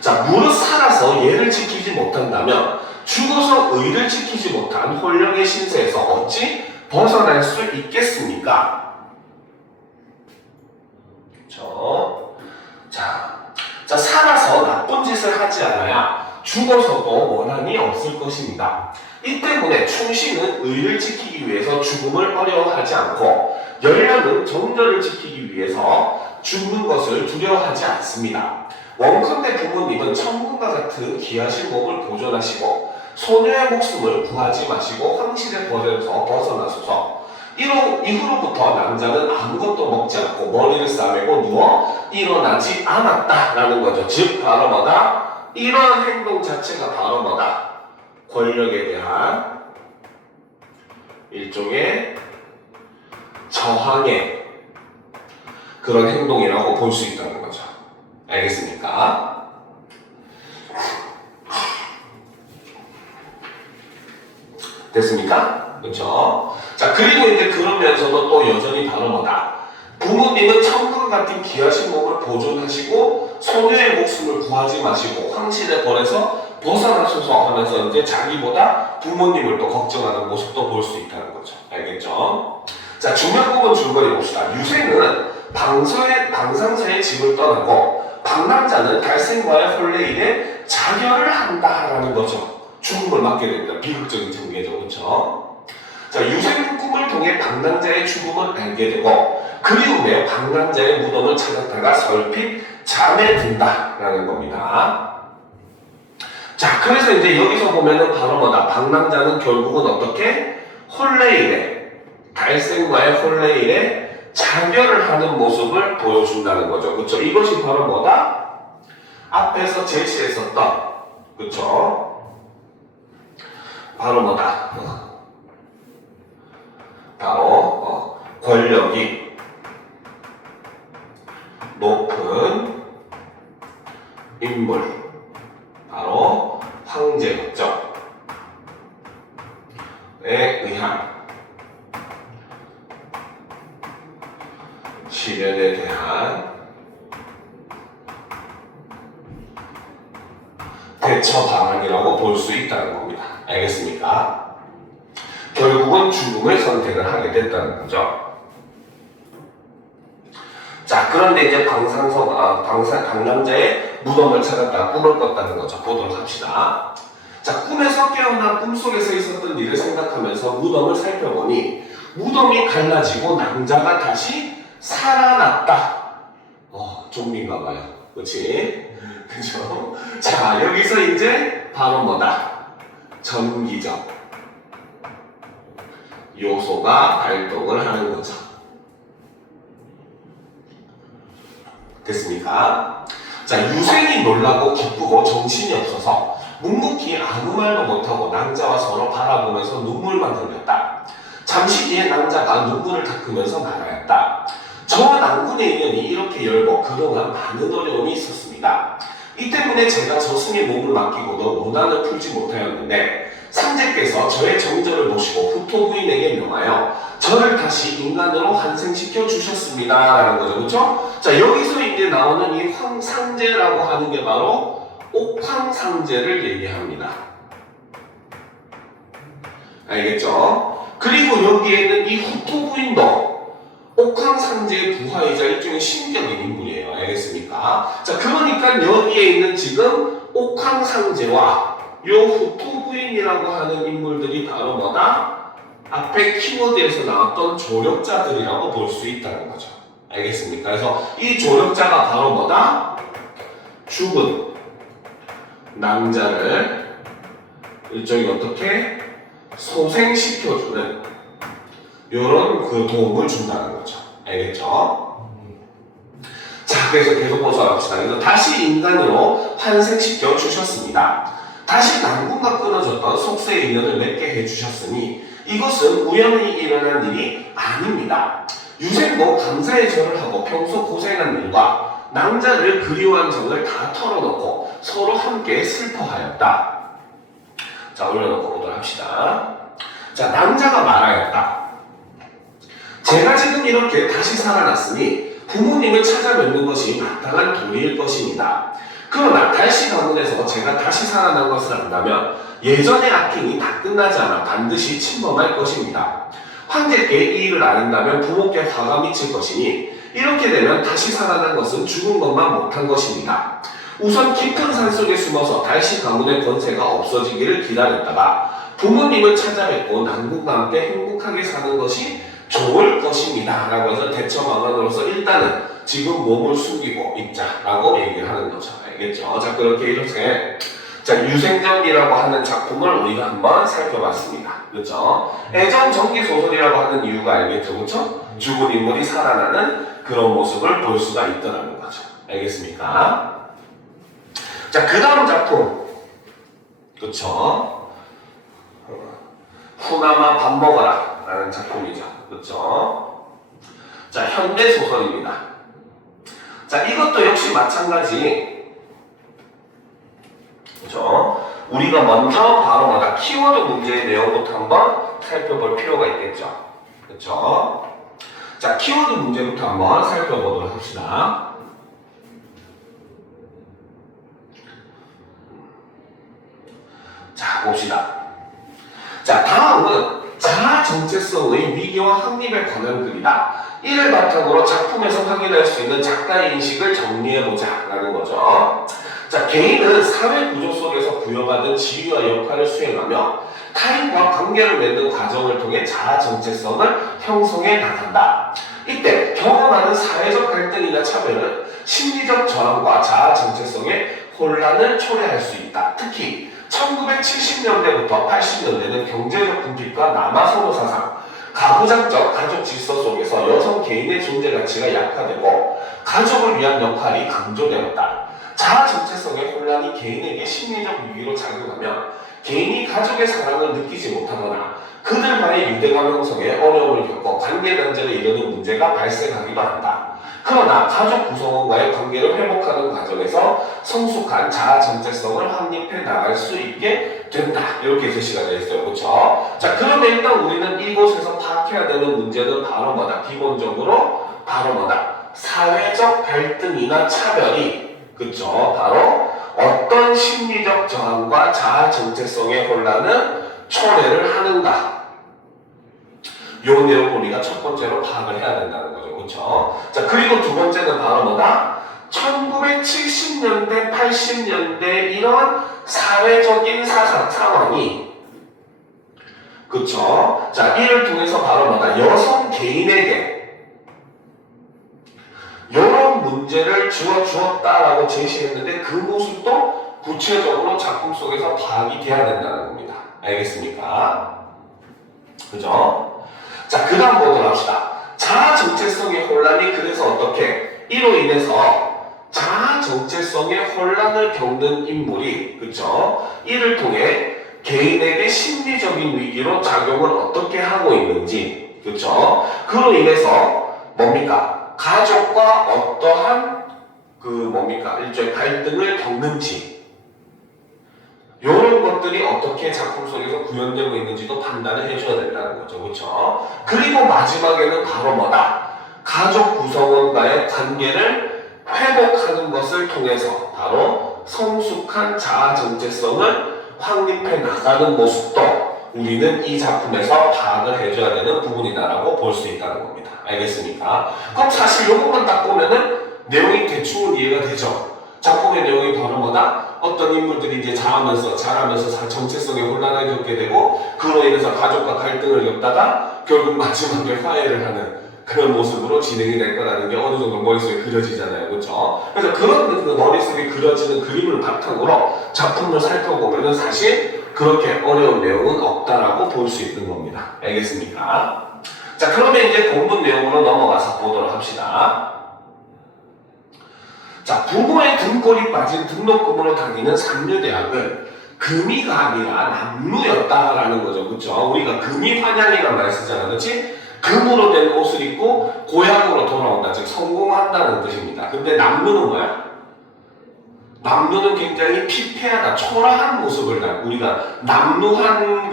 자, 무릇 살아서 예를 지키지 못한다면 죽어서 의를 지키지 못한 혼령의 신세에서 어찌 벗어날 수 있겠습니까? 그렇죠? 자, 살아서 나쁜 짓을 하지 않아야 죽어서도 원한이 없을 것입니다. 이 때문에 충신은 의를 지키기 위해서 죽음을 어려워하지 않고 열녀는 정절을 지키기 위해서 죽는 것을 두려워하지 않습니다. 원컨대 부모님은 천국과 같은 귀하신 몸을 보존하시고 소녀의 목숨을 구하지 마시고 황실의 벌에서 벗어나소서. 이후로부터 남자는 아무것도 먹지 않고 머리를 싸매고 누워 일어나지 않았다라는 거죠. 즉 바로 뭐다? 이러한 행동 자체가 바로 뭐다? 권력에 대한 일종의 저항의 그런 행동이라고 볼 수 있다는 거죠. 알겠습니까? 됐습니까? 그렇죠? 자, 그리고 이제 그러면서도 또 여전히 바로 뭐다? 부모님은 천국과 같은 귀하신 몸을 보존하시고 소녀의 목숨을 구하지 마시고 황실에 벌에서 벗어나소서 하면서 이제 자기보다 부모님을 또 걱정하는 모습도 볼 수 있다는 거죠. 알겠죠? 자, 중요한 부분 줄거리 봅시다. 유생은 방상사의 집을 떠나고 방랑자는 달생과의 혼례일에 자결을 한다라는 거죠. 죽음을 맞게 됩니다. 비극적인 전개죠. 그렇죠? 자, 유생은 꿈을 통해 방랑자의 죽음을 알게 되고 그리움에 방랑자의 무덤을 찾았다가 설핏 잠에 든다라는 겁니다. 자, 그래서 이제 여기서 보면은 바로 뭐다? 방랑자는 결국은 어떻게? 혼례일에 달생과의 혼례일에 자결을 하는 모습을 보여준다는 거죠. 그렇죠? 이것이 바로 뭐다? 앞에서 제시했었던 그렇죠? 바로 뭐다? 바로 권력이 높은 인물, 바로 황제였죠. 에 의한 시련에 대한 대처 방안이라고 볼 수 있다는 겁니다. 알겠습니까? 결국은 죽음을 선택을 하게 됐다는 거죠. 자, 그런데 이제 방랑자의 무덤을 찾았다, 꿈을 꿨다는 거죠. 보도록 합시다. 자, 꿈에서 깨어나 꿈속에서 있었던 일을 생각하면서 무덤을 살펴보니 무덤이 갈라지고 낭자가 다시 살아났다. 좀비인가 봐요. 그렇지? 그죠? 자, 여기서 이제 바로 뭐다? 전기적 요소가 발동을 하는 거죠. 됐습니까? 자, 유생이 놀라고 기쁘고 정신이 없어서 묵묵히 아무 말도 못하고 낭자와 서로 바라보면서 눈물만 흘렸다. 잠시 뒤에 낭자가 눈물을 닦으면서 말하였다. 저와 낭군의 인연이 이렇게 열고 그동안 많은 어려움이 있었습니다. 이 때문에 제가 저승의 몸을 맡기고도 원한을 풀지 못하였는데 상제께서 저의 정절을 보시고 후토 부인에게 명하여 저를 다시 인간으로 환생시켜 주셨습니다. 라는 거죠. 그렇죠? 자, 여기서 이제 나오는 이 황상제라고 하는 게 바로 옥황상제를 얘기합니다. 알겠죠? 그리고 여기에 있는 이 후토 부인도 옥황상제의 부하이자 일종의 신격인 인물이에요. 알겠습니까? 자, 그러니까 여기에 있는 지금 옥황상제와 요 후토 부인이라고 하는 인물들이 바로 뭐다? 앞에 키워드에서 나왔던 조력자들이라고 볼 수 있다는 거죠. 알겠습니까? 그래서 이 조력자가 바로 뭐다? 죽은 낭자를 일종의 어떻게 소생시켜주는 요런 그 도움을 준다는 거죠. 알겠죠? 자, 그래서 계속 보도합시다. 그래서 다시 인간으로 환생시켜 주셨습니다. 다시 남궁과 끊어졌던 속세의 인연을 맺게 해주셨으니 이것은 우연히 일어난 일이 아닙니다. 유생도 감사의 절을 하고 평소 고생한 일과 낭자를 그리워한 정을 다 털어놓고 서로 함께 슬퍼하였다. 자, 올려놓고 보도록 합시다. 자, 낭자가 말하였다. 제가 지금 이렇게 다시 살아났으니 부모님을 찾아뵙는 것이 마땅한 도리일 것입니다. 그러나 달씨 가문에서 제가 다시 살아난 것을 안다면 예전의 악행이 다 끝나지 않아 반드시 침범할 것입니다. 황제께 이 일을 아는다면 부모께 화가 미칠 것이니 이렇게 되면 다시 살아난 것은 죽은 것만 못한 것입니다. 우선 깊은 산속에 숨어서 달씨 가문의 권세가 없어지기를 기다렸다가 부모님을 찾아뵙고 남궁과 함께 행복하게 사는 것이 좋을 것입니다. 라고 해서 대처 방안으로서 일단은 지금 몸을 숨기고 있자라고 얘기를 하는 거죠. 알겠죠? 자, 그렇게 이렇게 자, 유생전이라고 하는 작품을 우리가 한번 살펴봤습니다. 그렇죠? 애정 전기 소설이라고 하는 이유가 알겠죠? 그렇죠? 죽은 인물이 살아나는 그런 모습을 볼 수가 있더라는 거죠. 알겠습니까? 자, 그 다음 작품. 그렇죠? 후나마 밥 먹어라 라는 작품이죠. 그렇죠? 자, 현대 소설입니다. 자, 이것도 역시 마찬가지. 그죠? 우리가 먼저 바로 뭐다? 키워드 문제의 내용부터 한번 살펴볼 필요가 있겠죠. 그렇죠? 자, 키워드 문제부터 한번 살펴보도록 합시다. 자, 봅시다. 자, 다음은 자아 정체성의 위기와 확립에 관한 글이다. 이를 바탕으로 작품에서 확인할 수 있는 작가의 인식을 정리해보자 라는 거죠. 자, 개인은 사회 구조 속에서 부여받은 지위와 역할을 수행하며 타인과 관계를 맺는 과정을 통해 자아 정체성을 형성해 나간다. 이때 경험하는 사회적 갈등이나 차별은 심리적 저항과 자아 정체성의 혼란을 초래할 수 있다. 특히 1970년대부터 80년대는 경제적 궁핍과 남아선호 사상, 가부장적 가족 질서 속에서 여성 개인의 존재 가치가 약화되고 가족을 위한 역할이 강조되었다. 자아 정체성의 혼란이 개인에게 심리적 위기로 작용하며 개인이 가족의 사랑을 느끼지 못하거나 그들과의 유대감 형성에 어려움을 겪고 관계 단절에 이르는 문제가 발생하기도 한다. 그러나 가족 구성원과의 관계를 회복하는 과정에서 성숙한 자아 정체성을 확립해 나갈 수 있게 된다. 이렇게 제시가 되어 있어요. 그렇죠? 자, 그러면 일단 우리는 이곳에서 파악해야 되는 문제는 바로 뭐다? 기본적으로 바로 뭐다? 사회적 갈등이나 차별이 그렇죠? 바로 어떤 심리적 저항과 자아 정체성의 혼란을 초래를 하는가? 요 내용을 우리가 첫 번째로 파악을 해야 된다는 거죠. 그렇죠? 자, 그리고 두 번째는 바로 뭐다? 1970년대, 80년대 이런 사회적인 상황이 그렇죠? 자, 이를 통해서 바로 뭐다? 여성 개인에게 이런 문제를 주었다라고 제시했는데 그 모습도 구체적으로 작품 속에서 파악이 돼야 된다는 겁니다. 알겠습니까? 그죠? 자, 그 다음 보도록 합시다. 자아 정체성의 혼란이 그래서 어떻게? 이로 인해서 자아 정체성의 혼란을 겪는 인물이 그죠? 이를 통해 개인에게 심리적인 위기로 작용을 어떻게 하고 있는지 그죠? 그로 인해서 뭡니까? 가족과 어떠한 일종의 갈등을 겪는지 이런 것들이 어떻게 작품 속에서 구현되고 있는지도 판단을 해줘야 된다는 거죠. 그렇죠? 그리고 마지막에는 바로 뭐다? 가족 구성원과의 관계를 회복하는 것을 통해서 바로 성숙한 자아 정체성을 확립해 나가는 모습도 우리는 이 작품에서 파악을 해줘야 되는 부분이다라고 볼 수 있다는 겁니다. 알겠습니까? 그럼 사실 이것만 딱 보면은 내용이 대충은 이해가 되죠. 작품의 내용이 바로 뭐다? 어떤 인물들이 이제 자라면서 정체성의 혼란을 겪게 되고 그로 인해서 가족과 갈등을 겪다가 결국 마지막에 화해를 하는 그런 모습으로 진행이 될 거라는 게 어느 정도 머릿속에 그려지잖아요. 그렇죠? 그래서 그런 머릿속에 그려지는 그림을 바탕으로 작품을 살펴보면은 사실 그렇게 어려운 내용은 없다라고 볼 수 있는 겁니다. 알겠습니까? 자, 그러면 이제 본문 내용으로 넘어가서 보도록 합시다. 자, 부모의 등골이 빠진 등록금으로 다니는 삼류대학은 금이가 아니라 남루였다라는 거죠. 그쵸? 우리가 금이 환양이라는 말 쓰잖아. 그렇지? 금으로 된 옷을 입고 고향으로 돌아온다. 즉 성공한다는 뜻입니다. 근데 남루는 뭐야? 남루는 굉장히 피폐하다, 초라한 모습을 우리가 남루한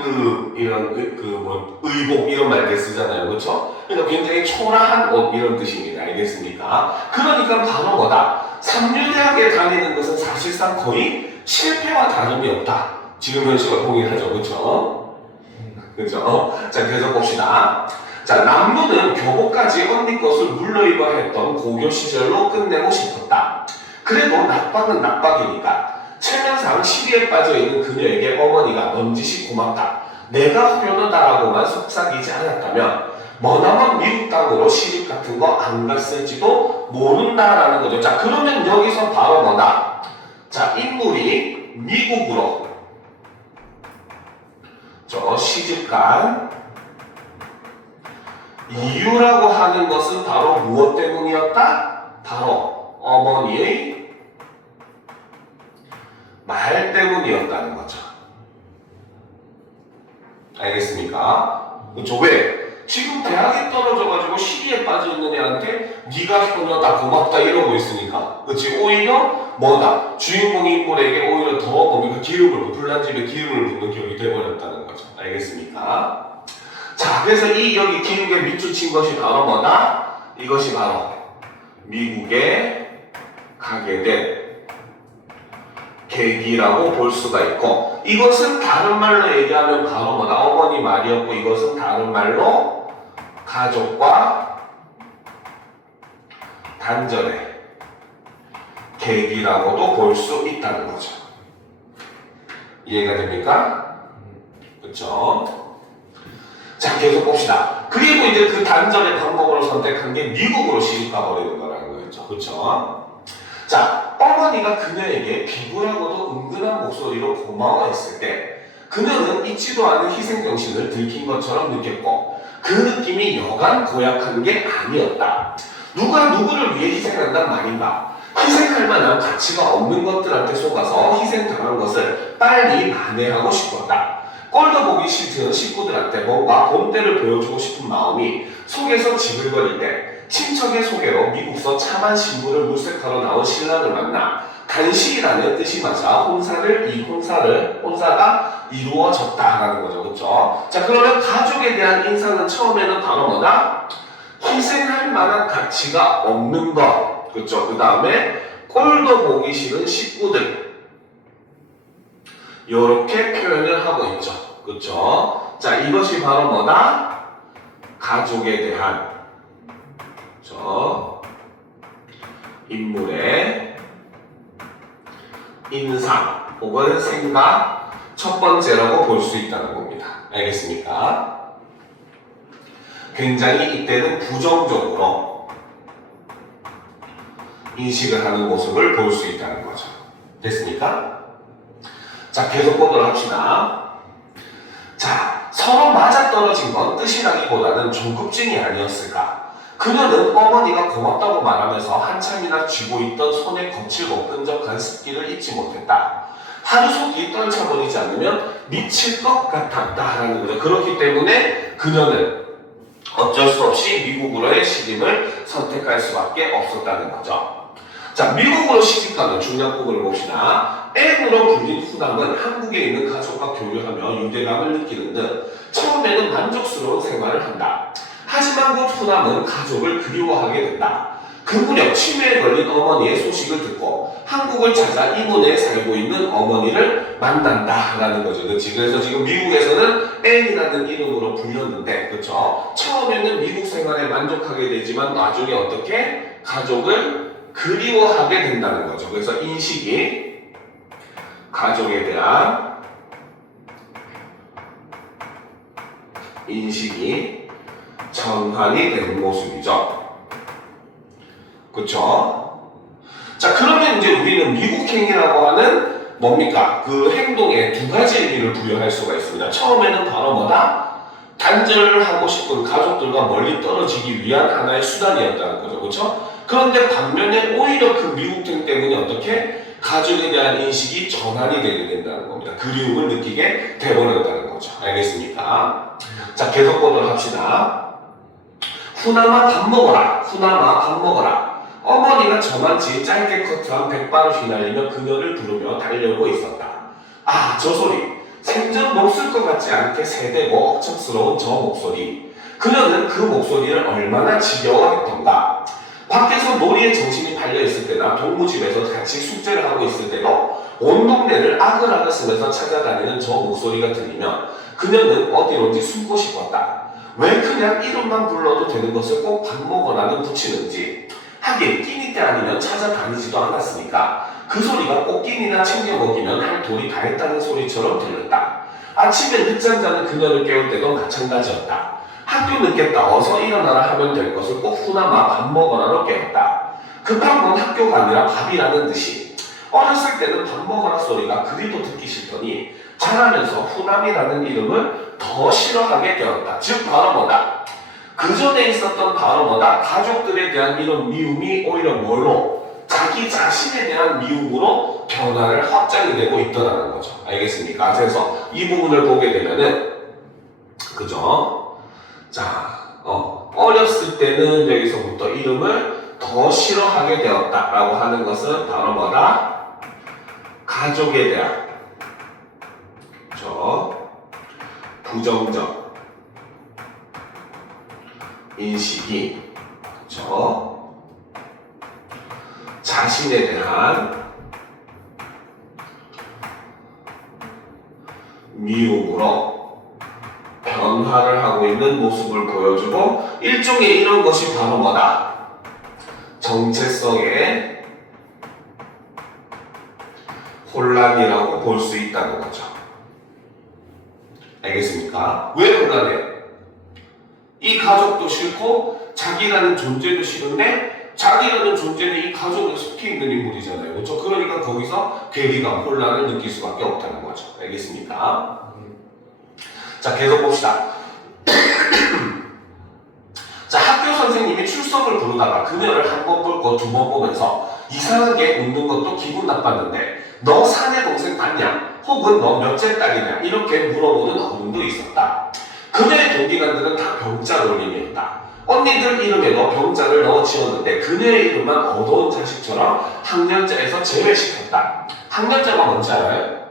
의복 이런 말들 쓰잖아요. 그렇죠? 그러니까 굉장히 초라한 옷 이런 뜻입니다. 알겠습니까? 그러니까 바로 뭐다? 삼류대학에 다니는 것은 사실상 거의 실패와 다름이 없다. 지금 현실과 동일하죠. 그렇죠? 그렇죠? 자, 계속 봅시다. 자, 남루는 교복까지 언니 것을 물려입어야 했던 고교 시절로 끝내고 싶었다. 그래도 낙박은 낙박이니까 체면상 시리에 빠져있는 그녀에게 어머니가 넌지시 고맙다. 내가 후련하다라고만 속삭이지 않았다면 머나먼 미국 땅으로 시집 같은 거 안 갔을지도 모른다라는 거죠. 자, 그러면 여기서 바로 뭐다? 자, 인물이 미국으로 시집간 이유라고 하는 것은 바로 무엇 때문이었다? 바로 어머니의 말 때문이었다는 거죠. 알겠습니까? 그렇죠? 왜? 지금 대학에 떨어져가지고 시기에 빠져 있는 애한테 네가 효녀다 고맙다 이러고 있으니까 그치 오히려 뭐다 주인공 인물에게 오히려 더 뭡니까 기름을 불난집에 기름을 붓는 격이 돼버렸다는 거죠. 알겠습니까? 자 그래서 이 여기 기록에 밑줄친 것이 바로 뭐다? 이것이 바로 미국에 가게 된 계기라고 볼 수가 있고 이것은 다른 말로 얘기하면 바로 뭐다? 어머니 말이었고 이것은 다른 말로 가족과 단절의 계기라고도 볼 수 있다는 거죠. 이해가 됩니까? 그렇죠? 자 계속 봅시다. 그리고 이제 그 단절의 방법으로 선택한 게 미국으로 시집가 버리는 거라는 거였죠. 그렇죠? 자 어머니가 그녀에게 비굴하고도 은근한 목소리로 고마워했을 때 그녀는 잊지도 않은 희생정신을 들킨 것처럼 느꼈고 그 느낌이 여간 고약한 게 아니었다. 누가 누구를 위해 희생한단 말인가? 희생할 만한 가치가 없는 것들한테 속아서 희생당한 것을 빨리 만회하고 싶었다. 꼴도 보기 싫던 식구들한테 뭔가 본때를 보여주고 싶은 마음이 속에서 지글거릴 때 친척의 소개로 미국서 참한 신부를 물색하러 나온 신랑을 만나 간식이라는 뜻이 맞아 혼사가 이루어졌다라는 거죠. 그렇죠? 자 그러면 가족에 대한 인상은 처음에는 바로 뭐다? 희생할 만한 가치가 없는 것. 그렇죠? 그 다음에 꼴도 보기 싫은 식구들. 이렇게 표현을 하고 있죠. 그렇죠? 자 이것이 바로 뭐다? 가족에 대한 인물의 인상 혹은 생각 첫 번째라고 볼 수 있다는 겁니다. 알겠습니까? 굉장히 이때는 부정적으로 인식을 하는 모습을 볼 수 있다는 거죠. 됐습니까? 자 계속 보도록 합시다. 자 서로 맞아떨어진 건 뜻이라기보다는 조급증이 아니었을까? 그녀는 어머니가 고맙다고 말하면서 한참이나 쥐고 있던 손에 거칠고 끈적한 습기를 잊지 못했다. 하루 속히 떨쳐버리지 않으면 미칠 것 같았다라는 거죠. 그렇기 때문에 그녀는 어쩔 수 없이 미국으로의 시집을 선택할 수밖에 없었다는 거죠. 자, 미국으로 시집가는 중요한 부분을 봅시다. M으로 불린 후남은 한국에 있는 가족과 교류하며 유대감을 느끼는 등 처음에는 만족스러운 생활을 한다. 하지만 그 후남은 가족을 그리워하게 된다. 그 무렵 치매에 걸린 어머니의 소식을 듣고 한국을 찾아 이모네에 살고 있는 어머니를 만난다라는 거죠. 그렇지? 그래서 지금 미국에서는 앤이라는 이름으로 불렸는데, 그렇죠? 처음에는 미국 생활에 만족하게 되지만 나중에 어떻게 가족을 그리워하게 된다는 거죠. 그래서 인식이 가족에 대한 인식이 전환이 되는 모습이죠. 그쵸? 자, 그러면 이제 우리는 미국행이라고 하는 뭡니까? 그 행동에 두 가지 의미를 부여할 수가 있습니다. 처음에는 바로 뭐다? 단절하고 싶은 가족들과 멀리 떨어지기 위한 하나의 수단이었다는 거죠. 그쵸? 그런데 반면에 오히려 그 미국행 때문에 어떻게? 가족에 대한 인식이 전환이 되게 된다는 겁니다. 그리움을 느끼게 되어버렸다는 거죠. 알겠습니까? 자, 계속 보도록 합시다. 후남아 밥 먹어라. 후남아 밥 먹어라. 어머니가 저만치 짧게 커트한 백발을 휘날리며 그녀를 부르며 달려오고 있었다. 아, 저 소리. 생전 못 쓸 것 같지 않게 세대고 억척스러운 저 목소리. 그녀는 그 목소리를 얼마나 지겨워했던가. 밖에서 놀이에 정신이 팔려있을 때나 동무집에서 같이 숙제를 하고 있을 때도 온 동네를 아글아글 쓰면서 찾아다니는 저 목소리가 들리면 그녀는 어디론지 숨고 싶었다. 왜 그냥 이름만 불러도 되는 것을 꼭 밥 먹어라는 붙이는지. 하긴 끼니 때 아니면 찾아다니지도 않았으니까 그 소리가 꼭 끼니나 챙겨 먹이면 할 도리 다 했다는 소리처럼 들렸다. 아침에 늦잠 자는 그녀를 깨울 때도 마찬가지였다. 학교 늦겠다 어서 일어나라 하면 될 것을 꼭 후나마 밥 먹어라로 깨웠다. 급한 건 학교가 아니라 밥이라는 듯이. 어렸을 때는 밥 먹어라 소리가 그리도 듣기 싫더니 자라면서 후남이라는 이름을 더 싫어하게 되었다. 즉 바로 뭐다? 그 전에 있었던 바로 뭐다? 가족들에 대한 이런 미움이 오히려 뭘로? 자기 자신에 대한 미움으로 변화를 확장이 되고 있더라는 거죠. 알겠습니까? 그래서 이 부분을 보게 되면은 그죠? 자, 어렸을 때는 여기서부터 이름을 더 싫어하게 되었다라고 하는 것은 바로 뭐다? 가족에 대한 부정적 인식이 자신에 대한 미움으로 변화를 하고 있는 모습을 보여주고 일종의 이런 것이 바로 뭐다? 정체성의 혼란이라고 볼 수 있다는 거죠. 알겠습니까? 왜 혼란해? 이 가족도 싫고 자기라는 존재도 싫은데 자기라는 존재는 이 가족에 속해 있는 인물이잖아요. 그렇죠? 그러니까 거기서 괴리감, 혼란을 느낄 수밖에 없다는 거죠. 알겠습니까? 자, 계속 봅시다. 자, 학교 선생님이 출석을 부르다가 그녀를 한 번 보고 두 번 보면서 이상하게 웃는 것도 기분 나빴는데 너 사내 동생 봤냐? 혹은 너 몇째 딸이냐? 이렇게 물어보는 어른도 있었다. 그녀의 동기간들은 다 병자 놀림이었다. 언니들 이름에도 병자를 넣어 지었는데 그녀의 이름만 어두운 자식처럼 학년자에서 제외시켰다. 학년자가 뭔지 알아요?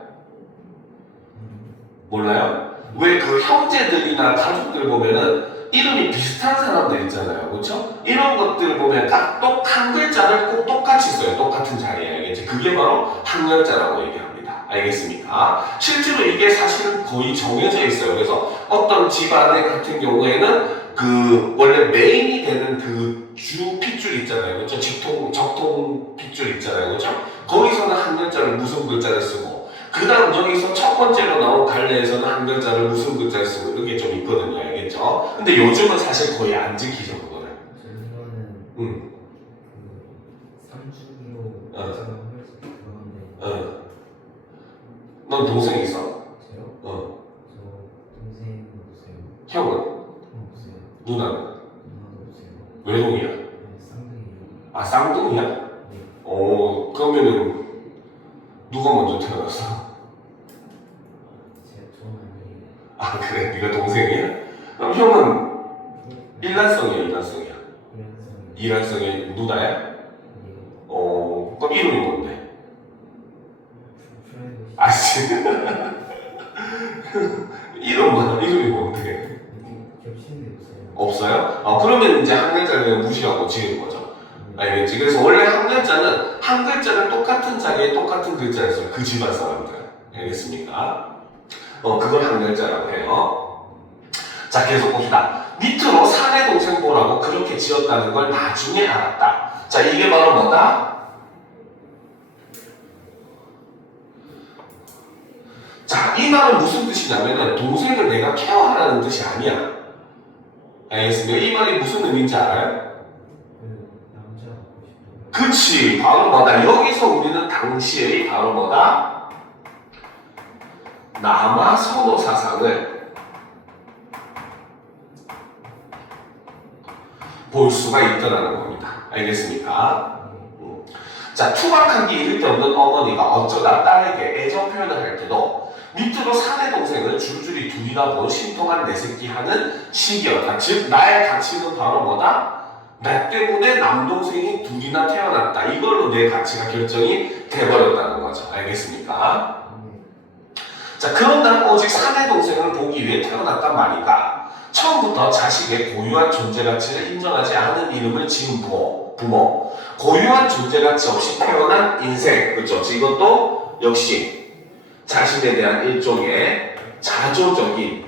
몰라요? 왜 그 형제들이나 가족들 보면은 이름이 비슷한 사람들 있잖아요. 그렇죠? 이런 것들 보면 딱 한 글자를 꼭 똑같이 써요. 똑같은 자리에. 알겠지? 그게 바로 학년자라고 얘기합니다. 알겠습니까? 실제로 이게 사실은 거의 정해져 있어요. 그래서 어떤 집안의 같은 경우에는 그 원래 메인이 되는 그 주 핏줄 있잖아요. 그렇죠? 적통 핏줄 있잖아요. 그렇죠? 거기서는 학년자를 무슨 글자를 쓰고 그 다음 여기서 첫 번째로 나온 갈래에서는 한 글자를 무슨 글자를 쓰고 이게 좀 있거든요. 알겠죠? 근데 요즘은 사실 거의 안 지키죠, 그거를. 저는 그 3주기로 제가 하면서 그러는데 넌 동생 있어? 저요? 저 동생 없어요. 형은? 없어요. 누나는? 누나도 없어요. 외동이야? 네, 쌍둥이요. 아, 쌍둥이야? 네. 그러면은 누가 먼저 태어났어? 저는 아니에요. 아, 그래? 네가 동생이야? 그럼 형은 일란성이야, 이란성이야? 이란성의 누나야? 그럼 이름이 뭔데? 아씨. 이름이 뭔데? 겹치는 게 없어요? 그러면 이제 한 글자를 무시하고 지은 거죠. 알겠지? 그래서 원래 한 글자는 똑같은 자리에 똑같은 글자를 써요. 그 집안 사람들. 알겠습니까? 그걸 한 글자라고 해요. 자, 계속 봅시다. 밑으로 사내 동생 보라고 그렇게 지었다는 걸 나중에 알았다. 자, 이게 바로 뭐다? 자, 이 말은 무슨 뜻이냐면은 동생을 내가 케어하라는 뜻이 아니야. 알겠습니까? 이 말이 무슨 의미인지 알아요? 그치, 바로 뭐다? 여기서 우리는 당시의 바로 뭐다? 남아 선호 사상을 볼 수가 있더라는 겁니다. 알겠습니까? 자, 투박하기 이를 데 없는 어머니가 어쩌다 딸에게 애정 표현을 할 때도 밑으로 사내 동생을 줄줄이 둘이나 본 신통한 내 새끼 하는 시기였다. 즉, 나의 가치는 바로 뭐다? 나 때문에 남동생이 둘이나 태어났다. 이걸로 내 가치가 결정이 돼버렸다는 거죠. 알겠습니까? 자, 그런 난 오직 사내 동생을 보기 위해 태어났단 말인가? 처음부터 자식의 고유한 존재 가치를 인정하지 않은 이름을 지은 부모. 고유한 존재 가치 없이 태어난 인생. 그렇죠? 이것도 역시 자신에 대한 일종의 자조적인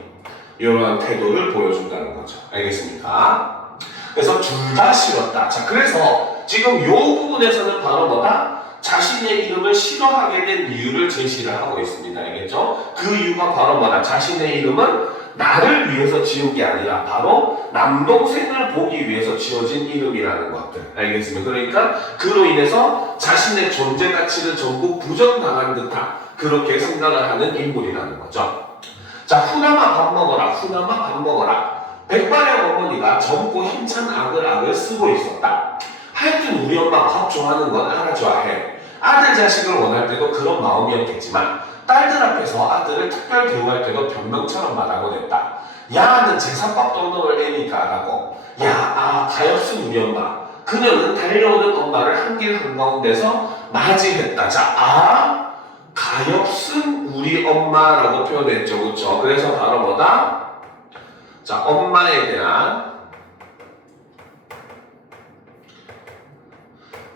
이러한 태도를 보여준다는 거죠. 알겠습니까? 그래서 둘 다 싫었다. 자, 그래서 지금 이 부분에서는 바로 뭐다? 자신의 이름을 싫어하게 된 이유를 제시를 하고 있습니다. 알겠죠? 그 이유가 바로 뭐다? 자신의 이름은 나를 위해서 지은 게 아니라 바로 남동생을 보기 위해서 지어진 이름이라는 것들. 알겠습니까? 그러니까 그로 인해서 자신의 존재 가치를 전부 부정당한 듯한 그렇게 생각을 하는 인물이라는 거죠. 자, 후나마 밥 먹어라. 후나마 밥 먹어라. 백발의 어머니가 젊고 힘찬 악을 쓰고 있었다. 하여튼 우리 엄마 밥 좋아하는 건 알아줘야 해. 아들 자식을 원할 때도 그런 마음이었겠지만 딸들 앞에서 아들을 특별 대우할 때도 변명처럼 말하곤 했다. 야는 제사밥 떠먹을 애니까 라고. 가엾은 우리 엄마. 그녀는 달려오는 엄마를 한길 한가운데서 맞이했다. 자, 가엾은 우리 엄마라고 표현했죠. 그렇죠? 그래서 바로 뭐다? 자, 엄마에 대한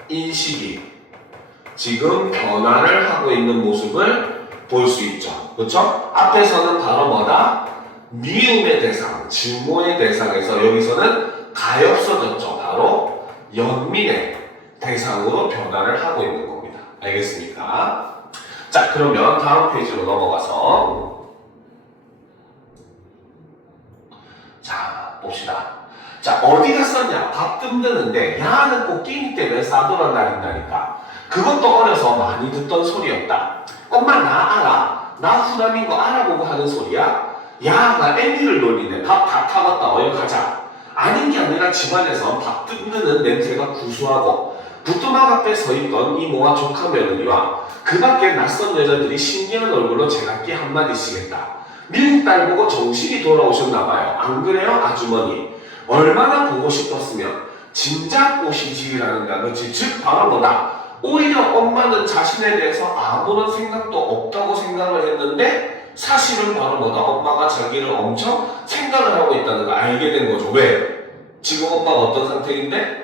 인식이 지금 변화를 하고 있는 모습을 볼 수 있죠. 그렇죠? 앞에서는 바로 뭐다? 미움의 대상, 증오의 대상에서 여기서는 가엾어졌죠. 바로 연민의 대상으로 변화를 하고 있는 겁니다. 알겠습니까? 자, 그러면 다음 페이지로 넘어가서 자, 봅시다. 자, 어디가 썼냐? 밥 뜸드는데 야는 꼭 끼니 때문에 싸돌아 다닌다니까. 그것도 어려서 많이 듣던 소리였다. 엄마 나 알아? 나 후남인 거 알아보고 하는 소리야? 야가 애미를 놀리네. 밥 다 타갔다. 어여 가자. 아닌 게 아니라 집안에서 밥 뜸드는 냄새가 구수하고 부뚜막 앞에 서있던 이모와 조카 며느리와 그 밖에 낯선 여자들이 신기한 얼굴로 제각기 한마디씩 했다. 미국 딸 보고 정신이 돌아오셨나봐요. 안 그래요 아주머니? 얼마나 보고 싶었으면 진작 오시지라는가. 그치? 즉 바로 뭐다? 오히려 엄마는 자신에 대해서 아무런 생각도 없다고 생각을 했는데 사실은 바로 뭐다? 엄마가 자기를 엄청 생각을 하고 있다는 걸 알게 된 거죠. 왜? 지금 엄마가 어떤 상태인데?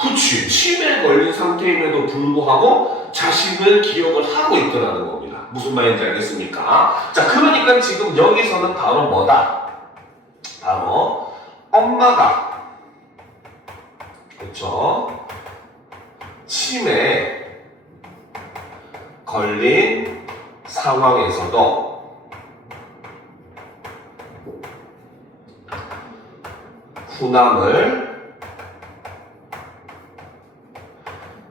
그치, 치매에 걸린 상태임에도 불구하고 자신을 기억을 하고 있더라는 겁니다. 무슨 말인지 알겠습니까? 자, 그러니까 지금 여기서는 바로 뭐다? 바로 엄마가 그쵸? 치매에 걸린 상황에서도 후남을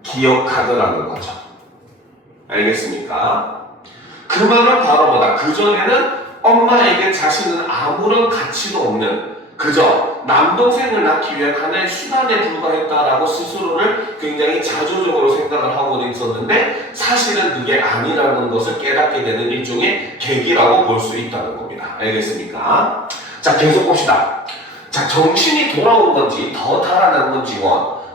기억하더라는 거죠. 알겠습니까? 그 말은 바로 뭐다? 그전에는 엄마에게 자신은 아무런 가치도 없는 그저 남동생을 낳기 위한 하나의 수단에 불과했다라고 스스로를 굉장히 자조적으로 생각을 하고 있었는데 사실은 그게 아니라는 것을 깨닫게 되는 일종의 계기라고 볼 수 있다는 겁니다. 알겠습니까? 자, 계속 봅시다. 자, 정신이 돌아온 건지 더 달아난 건지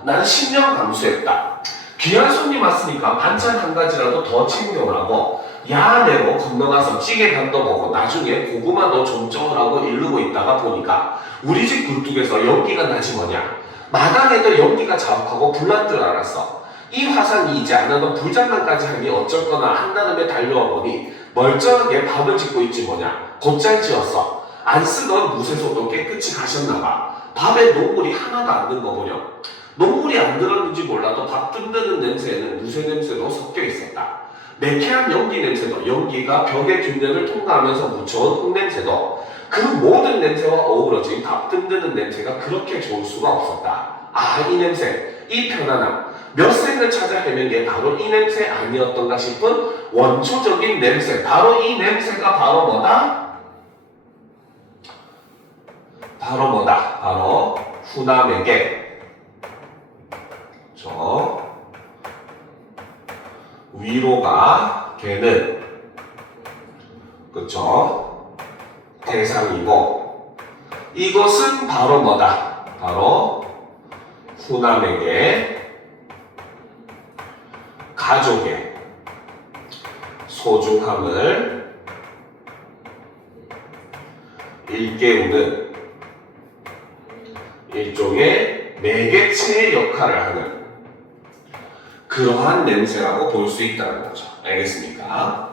나는 10년 감수했다. 귀한 손님 왔으니까 반찬 한 가지라도 더 챙겨오라고 야내로 건너가서 찌개간도 먹고 나중에 고구마도 좀 쪄오라고 이르고 있다가 보니까 우리 집 굴뚝에서 연기가 나지 뭐냐. 마당에도 연기가 자욱하고 불난 줄 알았어. 이 화상이 이제 안 하던 불장난까지 하니 어쩔 거나 한다름에 달려와 보니 멀쩡하게 밥을 짓고 있지 뭐냐. 곧잘 지었어. 안 쓰던 무쇠소도 깨끗이 가셨나봐. 밥에 녹물이 하나도 안 든 거 보렴. 녹물이 안 들었는지 몰라도 밥 뜸드는 냄새에는 무쇠 냄새도 섞여 있었다. 매캐한 연기 냄새도 연기가 벽의 균열을 통과하면서 묻혀온 흙냄새도 그 모든 냄새와 어우러진 밥 뜸드는 냄새가 그렇게 좋을 수가 없었다. 이 냄새, 이 편안함, 몇 생을 찾아 헤맨 게 바로 이 냄새 아니었던가 싶은 원초적인 냄새. 바로 이 냄새가 바로 뭐다? 바로 후남에게 위로가 되는 그쵸? 대상이고 이것은 바로 뭐다? 바로 후남에게 가족의 소중함을 일깨우는 일종의 매개체의 역할을 하는 그러한 냄새라고 볼 수 있다는 거죠. 알겠습니까?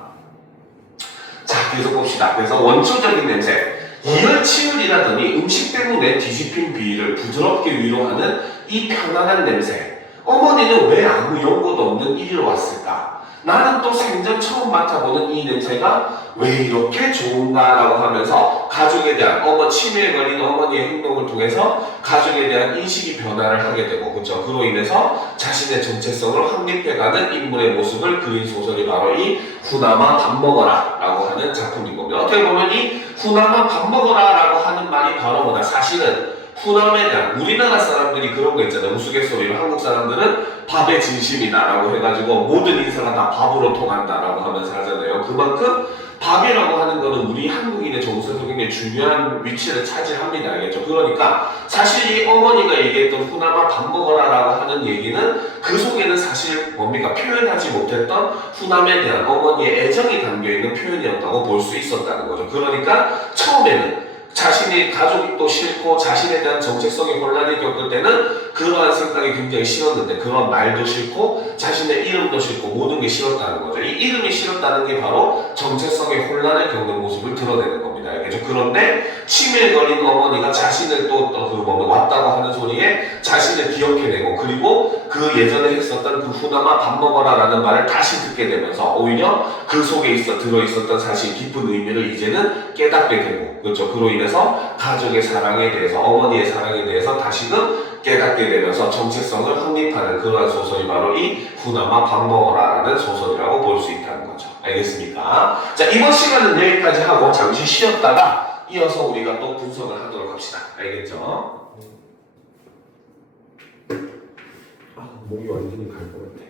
자, 계속 봅시다. 그래서 원초적인 냄새. 이열치열이라더니 음식 때문에 뒤집힌 비위를 부드럽게 위로하는 이 편안한 냄새. 어머니는 왜 아무 연고도 없는 이리로 왔을까? 나는 또 생전 처음 맡아보는 이 냄새가 왜 이렇게 좋은가라고 하면서 가족에 대한 치매에 걸린 어머니의 행동을 통해서 가족에 대한 인식이 변화를 하게 되고 그렇죠. 그로 인해서 자신의 정체성을 확립해가는 인물의 모습을 그린 소설이 바로 이 후남아 밥 먹어라 라고 하는 작품인 겁니다. 어떻게 보면 이 후남아 밥 먹어라 라고 하는 말이 바로 뭐다? 사실은 후남에 대한 우리나라 사람들이 그런 거 있잖아요. 우스갯소리로 한국 사람들은 밥의 진심이다 라고 해가지고 모든 인사가 다 밥으로 통한다 라고 하면서 하잖아요. 그만큼 밥이라고 하는 거는 우리 한국인의 정서에서 굉장히 중요한 위치를 차지합니다. 알겠죠? 그러니까 사실 이 어머니가 얘기했던 후남아 밥 먹어라라고 하는 얘기는 그 속에는 사실 뭡니까? 표현하지 못했던 후남에 대한 어머니의 애정이 담겨있는 표현이었다고 볼 수 있었다는 거죠. 그러니까 처음에는 자신이 가족이 또 싫고 자신에 대한 정체성의 혼란을 겪을 때는 그러한 생각이 굉장히 싫었는데 그런 말도 싫고 자신의 이름도 싫고 모든 게 싫었다는 거죠. 이 이름이 싫었다는 게 바로 정체성의 혼란을 겪는 모습을 드러내는 겁니다. 알겠죠? 그런데 치밀거린 어머니가 자신을 왔다고 하는 소리에 자신을 기억해내고 그리고 그 예전에 했었던 그 후남아 밥 먹어라라는 말을 다시 듣게 되면서 오히려 그 속에 들어있었던 사실 깊은 의미를 이제는 깨닫게 되고 그렇죠. 그로 인해서 가족의 사랑에 대해서 어머니의 사랑에 대해서 다시금 깨닫게 되면서 정체성을 확립하는 그러한 소설이 바로 이 후남아 밥 먹어라라는 소설이라고 볼 수 있다는 거죠. 알겠습니까? 자, 이번 시간은 여기까지 하고 잠시 쉬었다가 이어서 우리가 또 분석을 하도록 합시다. 알겠죠? 목이 완전히 갈 것 같아.